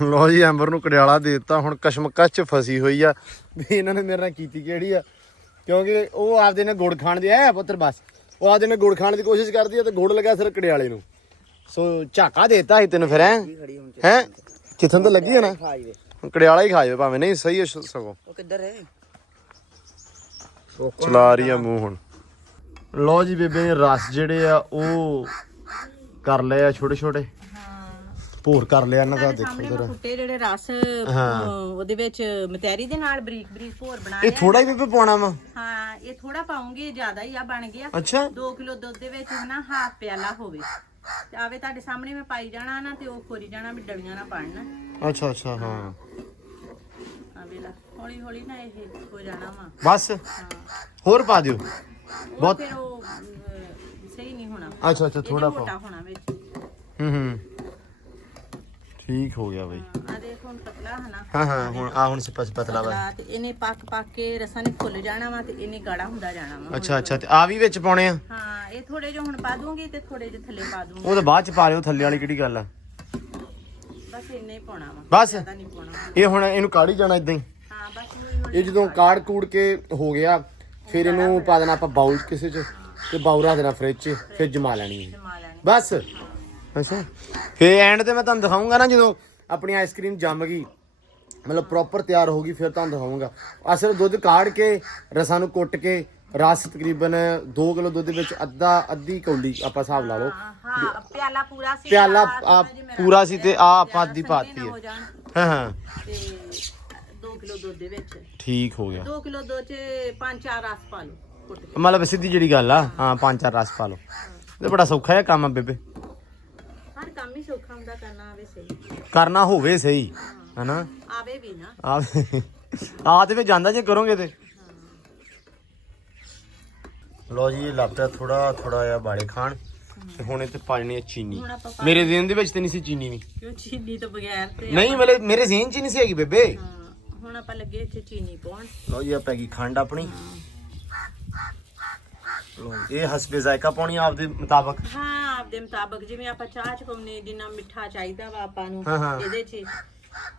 ਲੋ ਜੀ ਐਂਬਰ ਨੂੰ ਕੜਿਆਲਾ ਦੇ ਦਿੱਤਾ ਹੁਣ ਕਸ਼ਮਕਸ਼ ਚ ਫਸੀ ਹੋਈ ਆ। ਵੀ ਇਹਨਾਂ ਨੇ ਮੇਰੇ ਨਾਲ ਕੀਤੀ ਕਿਹੜੀ ਆ? ਕਿਉਂਕਿ ਉਹ ਆਪਦੇ ਨੇ ਗੁੜ ਖਾਣ ਦੇ ਐ ਪੁੱਤਰ ਬਸ। ਉਹ ਆਪਦੇ ਨੇ ਗੁੜ ਖਾਣ ਦੀ ਕੋਸ਼ਿਸ਼ ਕਰਦੀ ਆ ਤੇ ਗੁੜ ਲੱਗਾ ਸਿਰ ਕੜਿਆਲੇ ਨੂੰ। ਸੋ ਝਾਕਾ ਦੇਤਾ ਸੀ ਤੈਨੂੰ ਫਿਰ ਹੈ? ਹੈ? ਕਿਥੋਂ ਤਾਂ ਲੱਗੀ ਆ ਨਾ? ਕੜਿਆਲਾ ਹੀ ਖਾ ਜਾਵੇ ਭਾਵੇਂ ਨਹੀਂ ਸਹੀ ਹੈ ਸਗੋਂ। ਉਹ ਕਿੱਧਰ ਹੈ? ਚਲਾ ਰਹੀ ਆ ਮੂੰਹ ਹੁਣ। ਲੋ ਜੀ ਬੇਬੇ ਨੇ ਰਸ ਜਿਹੜੇ ਆ ਉਹ ਕਰ ਲਏ ਆ ਛੋਟੇ ਛੋਟੇ। ਹਾਂ। ਭੋਰ ਕਰ ਲਿਆ ਇਹਨਾਂ ਦਾ ਦੇਖੋ ਜਰਾ। ਕੁੱਟੇ ਜਿਹੜੇ ਰਸ ਹਾਂ। ਉਹਦੇ ਵਿੱਚ ਮਤੈਰੀ ਦੇ ਨਾਲ ਬਰੀਕ ਬਰੀਕ ਭੋਰ ਬਣਾ ਇਹ ਥੋੜਾ ਹੀ ਬੇਬੇ ਪਾਉਣਾ ਵਾ? ਹਾਂ ਇਹ ਥੋੜਾ ਪਾਉਂਗੇ ਜ਼ਿਆਦਾ ਹੀ ਆ ਬਣ ਗਿਆ। ਅੱਛਾ। 2 ਕਿਲੋ ਦੁੱਧ ਦੇ ਵਿੱਚ ਹਨਾ ਹਾਫ ਪਿਆਲਾ ਹੋਵੇ। ਤੇ ਆਵੇ ਤੁਹਾਡੇ ਸਾਹਮਣੇ ਮੈਂ ਪਾਈ ਜਾਣਾ ਨਾ ਤੇ ਉਹ ਖੋਰੀ ਜਾਣਾ ਵੀ ਡਲੀਆਂ ਨਾ ਪੜਨ। ਅੱਛਾ ਅੱਛਾ ਹਾਂ। ਆਵੇ ਲਾ ਹੌਲੀ ਹੌਲੀ ਨਾ ਇਹ ਹੋ ਜਾਣਾ ਵਾ। ਬਸ? ਹਾਂ। ਹੋਰ ਪਾ ਦਿਓ। ਉਹ ਬਹੁਤ- ਫਿਰ ਉਹ ਅਹ, ਸਹੀ ਨਹੀਂ ਹੋਣਾ। ਅੱਛਾ ਅੱਛਾ ਇਹਨੇ ਥੋੜਾ ਮੋਟਾ ਪਾ ਹੋਣਾ ਵਿੱਚ। ਹੂੰ ਹੂੰ। ਠੀਕ ਹੋ ਗਿਆ ਬਈ। ਆ ਦੇਖ ਹੁਣ ਪਤਲਾ ਹਨਾ ਹਾਂ ਹਾਂ ਹੁਣ ਆ ਹੁਣ ਸਿਪਸ ਪਤਲਾ ਵਾ। ਪਤਲਾ ਤੇ ਇਹਨੇ ਪੱਕ ਪੱਕ ਕੇ ਰਸਾਂ ਨੇ ਫੁੱਲ ਜਾਣਾ ਵਾ ਤੇ ਇਹਨੇ ਗਾੜਾ ਹੁੰਦਾ ਜਾਣਾ ਵਾ। ਅੱਛਾ ਅੱਛਾ ਤੇ ਆ ਵੀ ਵਿੱਚ ਪਾਉਣੇ ਆ? ਹਾਂ ਇਹ ਥੋੜੇ ਜਿਹਾ ਹੁਣ ਪਾ ਦੂੰਗੀ ਤੇ ਥੋੜੇ ਜਿਹਾ ਥੱਲੇ ਪਾ ਦੂੰਗੀ। ਉਹ ਤਾਂ ਬਾਅਦ ਚ ਪਾ ਲਿਓ ਥੱਲੇ ਵਾਲੀ ਕਿਹੜੀ ਗੱਲ ਆ? ਬਸ ਇੰਨੇ ਹੀ ਪਾਉਣਾ ਵਾ। ਬਸ। ਜ਼ਿਆਦਾ ਨਹੀਂ ਪਾਉਣਾ। ਇਹ ਹੁਣ ਇਹਨੂੰ ਕਾੜੀ ਜਾਣਾ ਇਦਾਂ ਹੀ। ਹਾਂ ਬਸ ਇਹ ਜਦੋਂ ਕਾੜ। ਕੂੜ ਕੇ ਹੋ ਗਿਆ ਫਿਰ ਇਹਨੂੰ ਪਾ ਦੇਣਾ ਆਪਾਂ ਬਾਉਲ ਕਿਸੇ ਚ ਤੇ ਬਾਉਲ ਰੱਖ ਦੇਣਾ ਫ੍ਰਿਜ ਚ ਫਿਰ ਜਮਾ ਲੈਣੀ ਹੈ। ਜਮਾ ਲੈਣੀ। ਬਸ। ਅੱਛਾ। ਫੇ ਐਂਡ ਤੇ ਮੈਂ ਤੁਹਾਨੂੰ ਦਿਖਾਉਂਗਾ ਨਾ ਜਦੋਂ ਆਪਣੀ ਆਈਸਕ੍ਰੀਮ ਜੰਮ ਗਈ। ਮਤਲਬ ਪ੍ਰੋਪਰ ਤਿਆਰ ਹੋ ਗਈ ਫਿਰ ਤੁਹਾਨੂੰ ਦਿਖਾਉਂਗਾ ਅਸਲ ਦੁੱਧ ਕਾੜ ਕੇ ਰਸਾਂ ਨੂੰ ਕੁੱਟ ਕੇ ਰਸ ਤਕਰੀਬਨ 2 ਕਿਲੋ ਦੁੱਧ ਵਿੱਚ ਅੱਧਾ ਅੱਧੀ ਕੌਲੀ ਆਪਾਂ ਹਿਸਾਬ ਲਾ ਲਓ। ਹਾਂ ਪਿਆਲਾ ਪੂਰਾ ਸੀ ਪਿਆਲਾ ਆ ਪੂਰਾ ਤੇ ਆ ਆਪਾਂ ਅੱਧੀ ਪਾਤੀ ਹੈ। ਹੋ ਹਾਂ ਹਾਂ। ਤੇ 2 ਕਿਲੋ ਦੁੱਧ ਦੇ ਵਿੱਚ। ਠੀਕ ਹੋ ਗਿਆ। 2 ਕਿਲੋ ਦੁੱਧ ਚ 5-4 ਰਸ ਪਾ ਲਓ ਕੁੱਟ ਕੇ। ਮਤਲਬ ਸਿੱਧੀ ਜਿਹੜੀ ਗੱਲ ਆ ਹਾਂ ਪੰਜ ਚਾਰ ਰਸ ਪਾ ਲਓ। ਇਹ ਬੜਾ ਸੌਖਾ ਹੈ ਕੰਮ ਆ ਬੇਬੇ। ਹਰ ਕੰਮ ਹੀ ਸੌਖਾ ਹੁੰਦਾ ਕਰਨਾ ਆਵੇ ਸਹੀ। ਕਰਨਾ ਹੋਵੇ ਸਹੀ ਹਨਾ? ਆਵੇ ਵੀ ਨਾ। ਆ ਆ ਤੇ ਫੇ ਜਾਂਦਾ ਜੇ ਕਰੋਗੇ ਤੇ। ਲੋ ਜੀ ਲੱਭਦਾ ਥੋੜਾ ਥੋੜਾ ਜਿਹਾ ਬਾੜੇ ਖਾਣ। ਤੇ ਹੁਣ ਇਹ ਤੇ ਪਾਣੀ ਹੈ ਚੀਨੀ। ਹੁਣ ਆਪਾਂ ਪਾ- ਮੇਰੇ ਦਿਨ ਦੇ ਵਿੱਚ ਤੇ ਨਹੀਂ ਸੀ ਚੀਨੀ ਵੀ। ਕਿਉਂ ਚੀਨੀ ਤੋਂ ਬਗੈਰ ਤੇ ਨਹੀਂ ਮਤਲਬ ਮੇਰੇ ਜ਼ਿਹਨ ਚ ਹੀ ਨਹੀਂ ਸੀ ਹੈਗੀ ਬੇਬੇ। ਹਾਂ ਹੁਣ ਆਪਾਂ ਲੱਗੇ ਇੱਥੇ ਚੀਨੀ ਪਾਉਣ। ਲੋ ਜੀ ਆ ਪੈ ਗਈ ਖੰਡ ਆਪਣੀ। ਲੋ ਇਹ ਹਸਬੇ ਜ਼ਾਇਕਾ ਪਾਉਣੀ ਆ ਆਪਦੇ ਮੁਤਾਬਕ। ਹਾਂ ਆਪਦੇ ਮੁਤਾਬਕ ਜਿਵੇਂ ਆਪਾਂ ਚਾਹ ਚ ਪਾਉਨੇ ਜਿੰਨਾ ਮਿੱਠਾ ਚਾਹੀਦਾ ਵਾ ਆਪਾਂ ਨੂੰ ਹਾਂ, ਹਾਂ। ਇਹਦੇ ਚ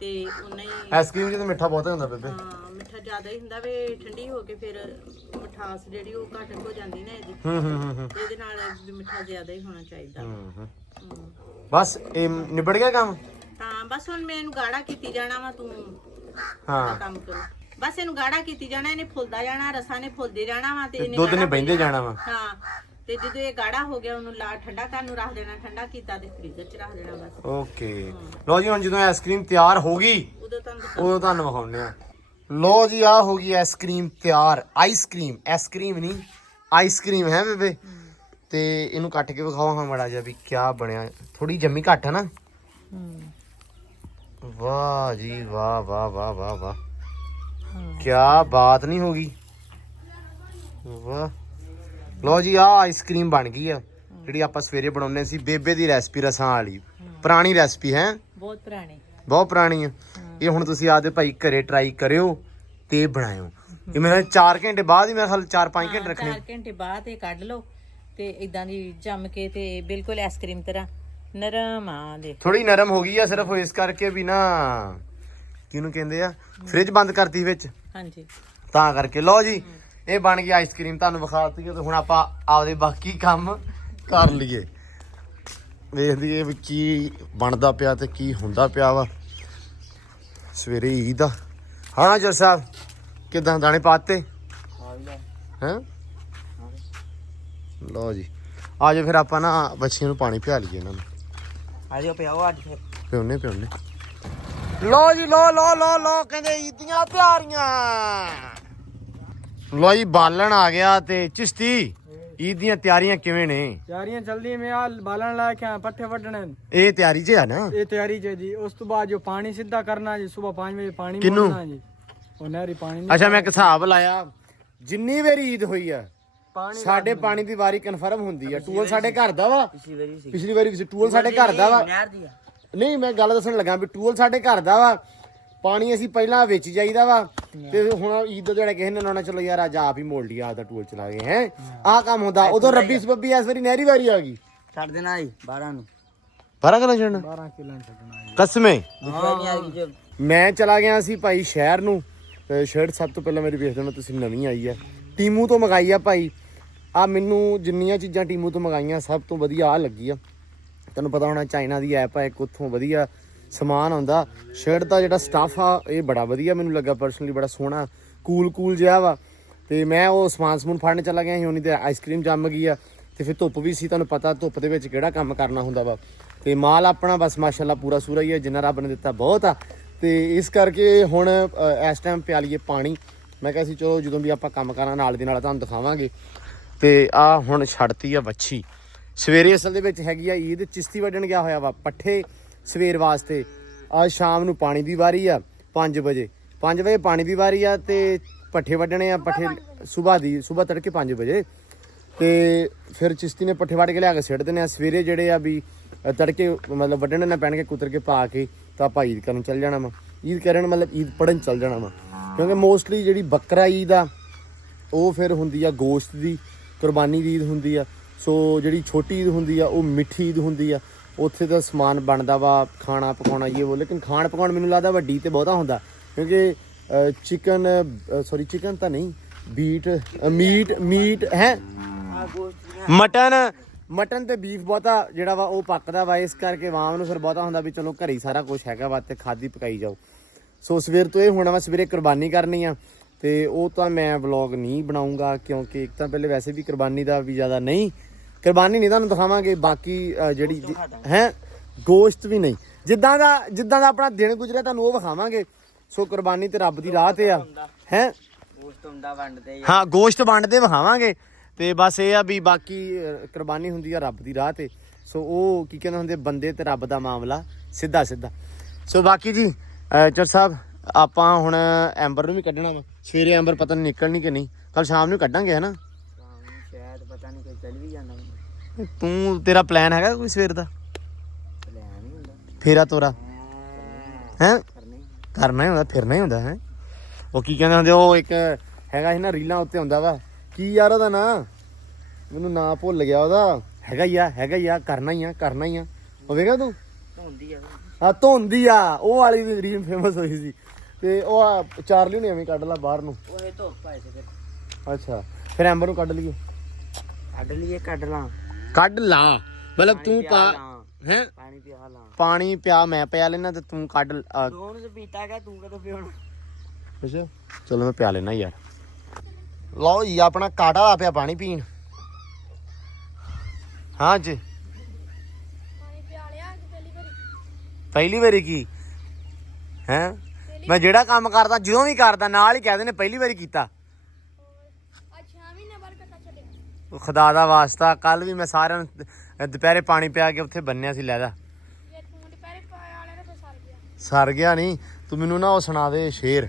ਤੇ ਉਨਾ ਹੀ ਆਈਸਕ੍ਰੀਮ ਤਾਂ ਮਿੱਠਾ ਬਹੁਤ ਹੁੰਦਾ ਬੇਬੇ। ਹਾਂ ਮਿੱਠਾ ਜ਼ਿਆਦਾ ਹੀ ਹੁੰਦਾ ਵੇ ਠੰਡੀ ਹੋ ਕੇ ਫਿਰ ਮਿਠਾਸ ਜਿਹੜੀ ਉਹ ਘੱਟ ਹੋ ਜਾਂਦੀ ਨਾ ਇਹਦੀ। ਹੂੰ ਹੂੰ ਹੂੰ ਹੂੰ। ਤੇ ਇਹਦੇ ਨਾਲ ਵੀ ਮਿੱਠਾ ਜ਼ਿਆਦਾ ਹੀ ਹੋਣਾ ਚਾਹੀਦਾ। ਹੂੰ, ਹੂੰ। ਹਮ। ਬਸ ਇਹ ਨਿਬੜ ਗਿਆ ਕੰਮ? ਹਾਂ ਬਸ ਹੁਣ ਮੈਂ ਇਹਨੂੰ ਗਾੜਾ ਕੀਤੀ ਜਾਣਾ ਵਾ ਤੂੰ ਦਾ ਹਾਂ ਕੰਮ ਕਰੋ। ਬਸ ਇਹਨੂੰ ਗਾੜਾ ਕੀਤੀ ਜਾਣਾ ਇਹਨੇ ਫੁੱਲਦਾ ਜਾਣਾ ਰਸਾਂ ਨੇ ਫੁੱਲਦੇ ਜਾਣਾ ਵਾ ਤੇ ਇਹਨੇ ਦੁੱਧ ਨੇ ਗਾੜਾ ਬਹਿੰਦੇ ਜਾਣਾ ਵਾ। ਹਾਂ। ਤੇ ਜਦੋਂ ਇਹ ਗਾੜਾ ਹੋ ਗਿਆ ਉਹਨੂੰ ਲਾ ਠੰਡਾ ਕਰਨ ਨੂੰ ਰੱਖ ਦੇਣਾ ਠੰਡਾ ਕੀਤਾ ਤੇ ਫ੍ਰੀਜ਼ਰ 'ਚ ਰੱਖ ਦੇਣਾ ਬਸ। ਓਕੇ ਲੋ ਜੀ ਹੁਣ ਜਦੋਂ ਆਈਸਕ੍ਰੀਮ ਤਿਆਰ ਹੋ ਗਈ ਉਦੋਂ ਤੁਹਾਨੂੰ ਦਿਖਾ- ਉਹ ਤੁਹਾਨੂੰ ਵਿਖਾਉਂਦੇ ਆ ਲੋ ਜੀ ਆ ਹੋ ਗਈ ਆਈਸਕ੍ਰੀਮ ਤਿਆਰ ਆਈਸਕ੍ਰੀਮ ਆਈਸਕ੍ਰੀਮ ਨਹੀਂ ਆਈਸਕ੍ਰੀਮ ਹੈ ਬੇਬੇ। ਤੇ ਇਹਨੂੰ ਕੱਟ ਕੇ ਵਿਖਾਓ ਹਾਂ ਮੜਾ ਜਿਹਾ ਵੀ ਕਿਆ ਬਣਿਆ। ਥੋੜੀ ਜੰਮੀ ਘੱਟ ਹੈ ਨਾ? ਵਾਹ ਜੀ ਵਾਹ ਵਾਹ ਵਾਹ ਵਾਹ ਵਾਹ। ਕਿਆ ਬਾਤ ਨਹੀਂ ਹੋਗੀ ਵਾਹ। ਲੋ ਜੀ ਆ ਆਈਸਕ੍ਰੀਮ ਬਣ ਗਈ ਆ। ਜਿਹੜੀ ਆਪਾਂ ਸਵੇਰੇ ਬਣਾਉਂਦੇ ਸੀ ਬੇਬੇ ਦੀ ਰੈਸਪੀ ਰਸਾਂ ਵਾਲੀ। ਪੁਰਾਣੀ ਰੈਸਪੀ ਹੈ। ਬਹੁਤ ਪੁਰਾਣੇ। ਬਹੁਤ ਪੁਰਾਣੀ ਆ। ਇਹ ਹੁਣ ਤੁਸੀਂ ਆਪਦੇ ਭਾਈ ਘਰੇ ਟਰਾਈ ਕਰਿਓ ਤੇ ਬਣਾਇਓ। ਇਹ ਮੇਰੇ 4 ਘੰਟੇ ਬਾਅਦ ਹੀ ਮੈਂ ਖਲ 4-5 ਘੰਟੇ ਰੱਖਣੇ। 4 ਘੰਟੇ ਬਾਅਦ ਇਹ ਕੱਢ ਲਓ ਤੇ ਇਦਾਂ ਦੀ ਜੰਮ ਕੇ ਤੇ ਬਿਲਕੁਲ ਆਈਸਕ੍ਰੀਮ ਤਰ੍ਹਾਂ ਨਰਮ ਆ ਦੇ। ਥੋੜੀ ਨਰਮ ਹੋ ਗਈ ਆ ਸਿਰਫ ਇਸ ਕਰਕੇ ਵੀ ਨਾ ਕਿਹਨੂੰ ਕਹਿੰਦੇ ਆ? ਫ੍ਰਿਜ ਬੰਦ ਕਰਤੀ ਵਿੱਚ। ਹਾਂਜੀ। ਤਾਂ ਕਰਕੇ। ਲਓ ਜੀ ਇਹ ਬਣ ਗਈ ਆਈਸਕ੍ਰੀਮ ਤੁਹਾਨੂੰ ਵਿਖਾਤੀ ਤੇ ਹੁਣ ਆਪਾਂ ਆਪਦੇ ਬਾਕੀ ਕੰਮ ਕਰ ਲਈਏ। ਵੇਖ ਲਈਏ ਵੀ ਕੀ ਬਣਦਾ ਪਿਆ ਤੇ ਕੀ ਹੁੰਦਾ ਪਿਆ ਵਾ। ਸਵੇਰੇ ਈਦ ਆ। ਹਾਂ ਜਰ ਸਾਹਿਬ ਕਿਦਾਂ ਦਾਣੇ ਪਾਤੇ? ਹੈਂ? ਲਓ ਜੀ। ਆਜੋ ਫਿਰ ਆਪਾਂ ਨਾ ਬੱਚਿਆਂ ਨੂੰ ਪਾਣੀ ਪਿਆ ਲਈਏ ਇਹਨਾਂ ਨੂੰ। ਆ ਜਾਓ ਪਿਆਓ ਅੱਜ ਫਿਰ। ਪਿਉਨੇ ਪਿਉਨੇ। ਲੋ ਜੀ ਲੋ ਲੋ ਲੋ ਲੋ ਕਹਿੰਦੇ ਈਦੀਆਂ ਪਿਆਰੀਆਂ। ਲੋ ਜੀ ਬਾਲਣ ਆ ਗਿਆ ਤੇ ਚਿਸ਼ਤੀ ਈਦ ਦੀਆਂ ਤਿਆਰੀਆਂ ਕਿਵੇਂ ਨੇ? ਤਿਆਰੀਆਂ ਚੱਲਦੀਆਂ ਮੈਂ ਆ ਬਾਲਣ ਲਾ ਕੇ ਪੱਠੇ ਵੱਢਣੇ। ਨੇ। ਇਹ ਤਿਆਰੀ 'ਚ ਆ ਨਾ? ਇਹ ਤਿਆਰੀ ਚ ਹੈ ਜੀ। ਉਸ ਤੋਂ ਬਾਅਦ ਜੋ ਪਾਣੀ ਸਿੱਧਾ ਕਰਨਾ ਜੀ ਸਵੇਰ 5 ਵਜੇ ਪਾਣੀ ਕਿਹਨੂੰ? ਮੋੜਨਾ ਜੀ। ਉਹ ਨਹਿਰੀ ਪਾਣੀ ਨਹੀਂ ਅੱਛਾ ਮੈਂ ਇੱਕ ਹਿਸਾਬ ਲਾਇਆ ਜਿੰਨੀ ਵਾਰੀ ਈਦ ਹੋਈ ਆ ਪਾਣੀ ਸਾਡੇ ਪਾਣੀ ਦੀ ਵਾਰੀ ਕਨਫਰਮ ਹੁੰਦੀ ਆ। ਟੂਲ ਸਾਡੇ ਘਰ ਦਾ ਵਾ। ਪਿਛਲੀ ਵਾਰੀ ਸੀ। ਪਿਛਲੀ ਵਾਰੀ ਕਿਸੇ ਟੂਲ ਸਾਡੇ ਘਰ ਦਾ ਵਾ। ਨਹਿਰ ਦੀ ਆ। ਨਹੀਂ ਮੈਂ ਗੱਲ ਦੱਸਣ ਲੱਗਾ ਵੀ ਟੂਲ ਸਾਡੇ ਘਰ ਦਾ ਵਾ। ਪਾਣੀ ਅਸੀਂ ਪਹਿਲਾਂ ਵਿੱਚ ਜਾਈਦਾ ਵਾ। ਤੇ ਹੁਣ ਈਦ ਦਾ ਜਿਹੜਾ ਕਿਸੇ ਨੇ ਲਾਉਣਾ ਚਲੋ ਯਾਰ ਅੱਜ ਆਪ ਹੀ ਮੋੜ ਲਿਆ ਆਪਦਾ ਟੂਲ ਚਲਾ ਗਏ ਹੈ। ਆਹ ਕੰਮ ਹੁੰਦਾ। ਉਦੋਂ ਰੱਬੀ ਸਬੱਬੀ ਇਸ ਵਾਰੀ ਨਹਿਰੀ ਵਾਰੀ ਆ ਗਈ। ਛੱਡ ਦੇਣਾ ਜੀ 12 ਨੂੰ। ਬਾਰਾਂ ਕਿਲੋ ਛੱਡਣਾ? 12 ਕਿਲੋ ਛੱਡਣਾ ਕਸਮੇ। ਆ ਮੈਂ ਚਲਾ ਗਿਆ ਸੀ ਭਾਈ ਸ਼ਹਿਰ ਨੂੰ। ਸ਼ਰਟ ਸਭ ਤੋਂ ਪਹਿਲਾਂ ਮੇਰੀ ਵੇਖ ਦੇਣਾ ਤੁਸੀਂ ਨਵੀਂ ਆਈ ਆ। ਟੀਮੂ ਤੋਂ ਮੰਗਾਈ ਆ ਭਾਈ। ਆ ਮੈਨੂੰ ਜਿੰਨੀਆਂ ਚੀਜ਼ਾਂ ਟੀਮੂ ਤੋਂ ਮੰਗਾਈਆਂ ਸਭ ਤੋਂ ਵਧੀਆ ਆ ਲੱਗੀ ਆ। ਤੈਨੂੰ ਪਤਾ ਹੋਣਾ ਚਾਈਨਾ ਦੀ ਐਪ ਆ ਇੱਕ ਉੱਥੋਂ ਵਧੀਆ। ਸਮਾਨ ਆਉਂਦਾ। ਸ਼ਰਟ ਦਾ ਜਿਹੜਾ ਸਟੱਫ ਆ, ਇਹ ਬੜਾ ਵਧੀਆ ਮੈਨੂੰ ਲੱਗਾ ਪਰਸਨਲੀ ਬੜਾ ਸੋਹਣਾ ਕੂਲ ਕੂਲ ਜਿਹਾ ਵਾ। ਤੇ ਮੈਂ ਉਹ ਸਮਾਨ ਸਮੂਨ ਫੜਨ ਚਲਾ ਗਿਆ ਸੀ ਹੁਣੀ ਤੇ ਆਈਸਕ੍ਰੀਮ ਜੰਮ ਗਈ ਆ। ਤੇ ਫਿਰ ਧੁੱਪ ਵੀ ਸੀ, ਤੁਹਾਨੂੰ ਪਤਾ ਧੁੱਪ ਦੇ ਵਿੱਚ ਕਿਹੜਾ ਕੰਮ ਕਰਨਾ ਹੁੰਦਾ ਵਾ। ਤੇ ਮਾਲ ਆਪਣਾ ਬਸ ਮਾਸ਼ਾਅੱਲਾ ਪੂਰਾ ਸੂਰਾ ਹੀ ਹੈ ਜਿੰਨਾ ਰੱਬ ਨੇ ਦਿੱਤਾ ਬਹੁਤ ਆ। ਤੇ ਇਸ ਕਰਕੇ ਹੁਣ ਇਸ ਟਾਈਮ ਪਿਆ ਲਈਏ ਪਾਣੀ। ਮੈਂ ਕਿਹਾ ਸੀ, ਚਲੋ ਜਦੋਂ ਵੀ ਆਪਾਂ ਕੰਮ ਕਰਾਂ ਨਾਲ ਦੀ ਨਾਲ ਤੁਹਾਨੂੰ ਦਿਖਾਵਾਂਗੇ। ਤੇ ਆ ਹੁਣ ਛੱਡਤੀ ਆ ਵੱਛੀ। ਸਵੇਰੇ ਅਸਲ ਦੇ ਵਿੱਚ ਹੈਗੀ ਆ, ਈਦ, ਚਿਸ਼ਤੀ ਵੱਢਣ ਗਿਆ ਹੋਇਆ ਵਾ, ਪੱਠੇ। ਸਵੇਰ ਵਾਸਤੇ। ਅੱਜ ਸ਼ਾਮ ਨੂੰ ਪਾਣੀ ਦੀ ਵਾਰੀ ਆ 5 ਵਜੇ। 5 ਵਜੇ ਪਾਣੀ ਦੀ ਵਾਰੀ ਆ ਤੇ ਪੱਠੇ ਵੱਢਣੇ ਆ, ਪੱਠੇ ਸਵੇਰ ਦੀ ਸਵੇਰ ਤੜਕੇ 5 ਵਜੇ। ਤੇ ਫਿਰ ਚਿਸ਼ਤੀ ਨੇ ਪੱਠੇ ਵੱਢ ਕੇ ਲਿਆ ਕੇ ਸਿੱਟ ਦਿੰਦੇ ਆ। ਸਵੇਰੇ ਜਿਹੜੇ ਆ ਵੀ ਤੜਕੇ ਮਤਲਬ ਵੱਢਣੇ ਨਾ ਪੈਣਗੇ ਕੁਤਰ ਕੇ ਪਾ ਕੇ, ਤਾਂ ਆਪਾਂ ਈਦ ਕਰਨ ਚੱਲ ਜਾਣਾ ਵਾ। ਈਦ ਕਰਨ ਮਤਲਬ ਈਦ ਪੜਨ ਚੱਲ ਜਾਣਾ ਵਾ। ਕਿਉਂਕਿ ਮੋਸਟਲੀ ਜਿਹੜੀ ਬੱਕਰਾ ਈਦ ਆ, ਉਹ ਫਿਰ ਹੁੰਦੀ ਆ ਗੋਸ਼ਤ ਦੀ, ਕੁਰਬਾਨੀ ਦੀ ਈਦ ਹੁੰਦੀ ਆ। ਸੋ ਜਿਹੜੀ ਛੋਟੀ ਈਦ ਹੁੰਦੀ ਆ, ਉਹ ਮਿੱਠੀ ਈਦ ਹੁੰਦੀ ਆ। ਉੱਥੇ ਦਾ ਸਮਾਨ ਬਣਦਾ ਵਾ, ਖਾਣਾ ਪਕਾਉਣਾ ਇਹ ਉਹ ਲੇਕਿਨ ਖਾਣ ਪਕਾਉਣ ਮੈਨੂੰ ਲੱਗਦਾ ਵੱਡੀ ਤੇ ਬਹੁਤਾ ਹੁੰਦਾ। ਕਿਉਂਕਿ ਚਿਕਨ ਸੌਰੀ ਚਿਕਨ ਤਾਂ ਨਹੀਂ ਬੀਟ ਮੀਟ ਮੀਟ ਹੈ? ਮਟਨ ਮਟਨ ਤੇ ਬੀਫ ਬਹੁਤਾ ਜਿਹੜਾ ਵਾ ਉਹ ਪੱਕਦਾ ਵਾ, ਇਸ ਕਰਕੇ ਵਾਮ ਨੂੰ ਫਿਰ ਬਹੁਤਾ ਹੁੰਦਾ ਵੀ ਚਲੋ ਘਰੇ ਹੀ ਸਾਰਾ ਕੁਝ ਹੈਗਾ ਵਾ ਤੇ ਖਾਦੀ ਪਕਾਈ ਜਾਓ। ਸੋ ਸਵੇਰ ਤੋਂ ਇਹ ਹੋਣਾ ਵਾ, ਸਵੇਰੇ ਕੁਰਬਾਨੀ ਕਰਨੀ ਆ ਤੇ ਉਹ ਤਾਂ ਮੈਂ ਵਲੌਗ ਨਹੀਂ ਬਣਾਉਂਗਾ ਕਿਉਂਕਿ ਇੱਕ ਤਾਂ ਪਹਿਲੇ ਵੈਸੇ ਵੀ ਕੁਰਬਾਨੀ ਦਾ ਵੀ ਜ਼ਿਆਦਾ ਨਹੀਂ ਕੁਰਬਾਨੀ ਨਹੀਂ ਤੁਹਾਨੂੰ ਦਿਖਾਵਾਂਗੇ ਬਾਕੀ ਅ, ਜਿਹੜੀ ਹੈ? ਗੋਸ਼ਤ ਵੀ ਨਹੀਂ। ਜਿੱਦਾਂ ਦਾ ਜਿੱਦਾਂ ਦਾ ਆਪਣਾ ਦਿਨ ਗੁਜ਼ਰਿਆ ਤੁਹਾਨੂੰ ਉਹ ਵਿਖਾਵਾਂਗੇ। ਸੋ ਕੁਰਬਾਨੀ ਤੇ ਰੱਬ ਦੀ ਰਾਹ ਤੇ ਆ। ਹੈ? ਗੋਸ਼ਤ ਹੁੰਦਾ ਵੰਡਦੇ ਹਾਂ ਗੋਸ਼ਤ ਵੰਡਦੇ ਵਿਖਾਵਾਂਗੇ। ਤੇ ਬਸ ਇਹ ਆ ਵੀ ਬਾਕੀ ਕੁਰਬਾਨੀ ਹੁੰਦੀ ਆ ਰੱਬ ਦੀ ਰਾਹ ਤੇ। ਸੋ ਉਹ ਕੀ ਕਹਿੰਦੇ ਹੁੰਦੇ ਬੰਦੇ ਤੇ ਰੱਬ ਦਾ ਮਾਮਲਾ ਸਿੱਧਾ ਸਿੱਧਾ। ਸੋ ਬਾਕੀ ਜੀ ਅਹ, ਚਰ ਸਾਹਿਬ ਆਪਾਂ ਹੁਣ ਐਂਬਰ ਨੂੰ ਵੀ ਕੱਢਣਾ ਵਾ। ਸਵੇਰੇ ਐਂਬਰ ਪਤਾ ਨਹੀਂ ਨਿਕਲਣੀ ਕਿ ਨਹੀਂ। ਕੱਲ ਸ਼ਾਮ ਨੂੰ ਕੱਢਾਂਗੇ ਹਨਾ ਸ਼ਾਮ ਨੂੰ ਸ਼ਾਇਦ ਪਤਾ ਨਹੀਂ ਕੋਈ ਚੱਲ ਵੀ ਜਾਂਦਾ। ਤੂੰ ਤੇਰਾ ਪਲਾਨ ਹੈਗਾ ਕੋਈ ਸਵੇਰ ਦਾ? ਪਲਾਨ ਨਹੀਂ ਹੁੰਦਾ ਫੇਰਾ ਤੋਰਾ। ਹੈ? ਕਰਨੇ ਹੀ ਹੁੰਦਾ ਫਿਰਨਾ ਹੀ ਹੁੰਦਾ ਹੈ? ਉਹ ਕੀ ਕਹਿੰਦੇ ਹੁੰਦੇ ਉਹ ਇੱਕ ਹੈਗਾ ਸੀ ਨਾ ਰੀਲਾਂ ਉੱਤੇ ਹੁੰਦਾ ਵਾ। ਕੀ ਯਾਰ ਉਹਦਾ ਨਾਂ? ਮੈਨੂੰ ਨਾਂ ਭੁੱਲ ਗਿਆ ਉਹਦਾ। ਹੈਗਾ ਹੀ ਆ ਹੈਗਾ ਹੀ ਆ ਕਰਨਾ ਹੀ ਆ ਕਰਨਾ ਹੀ ਆ। ਹੋਵੇਗਾ ਤੂੰ? ਹੁੰਦੀ ਆ। ਆ ਧੁੰਦੀ ਆ। ਉਹ ਵਾਲੀ ਦੀ ਰੀਲ ਫੇਮਸ ਹੋਈ ਸੀ। ਤੇ ਉਹ ਚਾਰਲੀ ਨੇ ਐਵੇਂ ਕੱਢ ਲਾ ਬਾਹਰ ਨੂੰ। ਉਹ ਇਹ ਧੁੱਪ ਆਏ ਸੀ ਫਿਰ। ਅੱਛਾ ਫਿਰ ਐਂਬਰ ਨੂੰ ਕੱਢ ਲਈਏ। ਕੱਢ ਲਈਏ ਕੱਢ ਲਾਂ। ਕੱਢ ਲਾ। ਮਤਲਬ ਤੂੰ ਪਾ ਹੈ? ਪਾਣੀ ਪਿਆ ਲਾਂ। ਪਾਣੀ ਪਿਆ ਮੈਂ ਪਿਆ ਲੈਣਾ ਤੇ ਤੂੰ ਕੱਢ ਦੋਨ ਸੇ ਪੀਤਾ ਗਿਆ ਤੂੰ ਕਦੋਂ ਪੀਉਣਾ? ਅੱਛਾ। ਚਲੋ ਮੈਂ ਪਿਆ ਲੈਣਾ ਯਾਰ। ਲਓ ਜੀ ਆਪਣਾ ਕਾਟਾ ਆ ਪਿਆ ਪਾਣੀ ਪੀਣ। ਹਾਂ ਜੀ। ਪਹਿਲੀ ਵਾਰੀ। ਕੀ? ਹੈ? ਮੈਂ ਜਿਹੜਾ ਕੰਮ ਕਰਦਾ ਜਦੋਂ ਵੀ ਕਰਦਾ ਨਾਲ ਹੀ ਕਹਿੰਦੇ ਨੇ ਪਹਿਲੀ ਵਾਰੀ ਕੀਤਾ ਉਹ ਖੁਦਾ ਦਾ ਵਾਸਤਾ ਕੱਲ ਵੀ ਮੈਂ ਸਾਰਿਆਂ ਨੂੰ ਦ- ਦੁਪਹਿਰੇ ਪਾਣੀ ਪਿਆ ਕੇ ਉੱਥੇ ਬੰਨਿਆ ਸੀ ਲੈਦਾ ਸਰ ਗਿਆ ਨਹੀਂ ਤੂੰ ਮੈਨੂੰ ਨਾ ਉਹ ਸੁਣਾ ਦੇ ਸ਼ੇਰ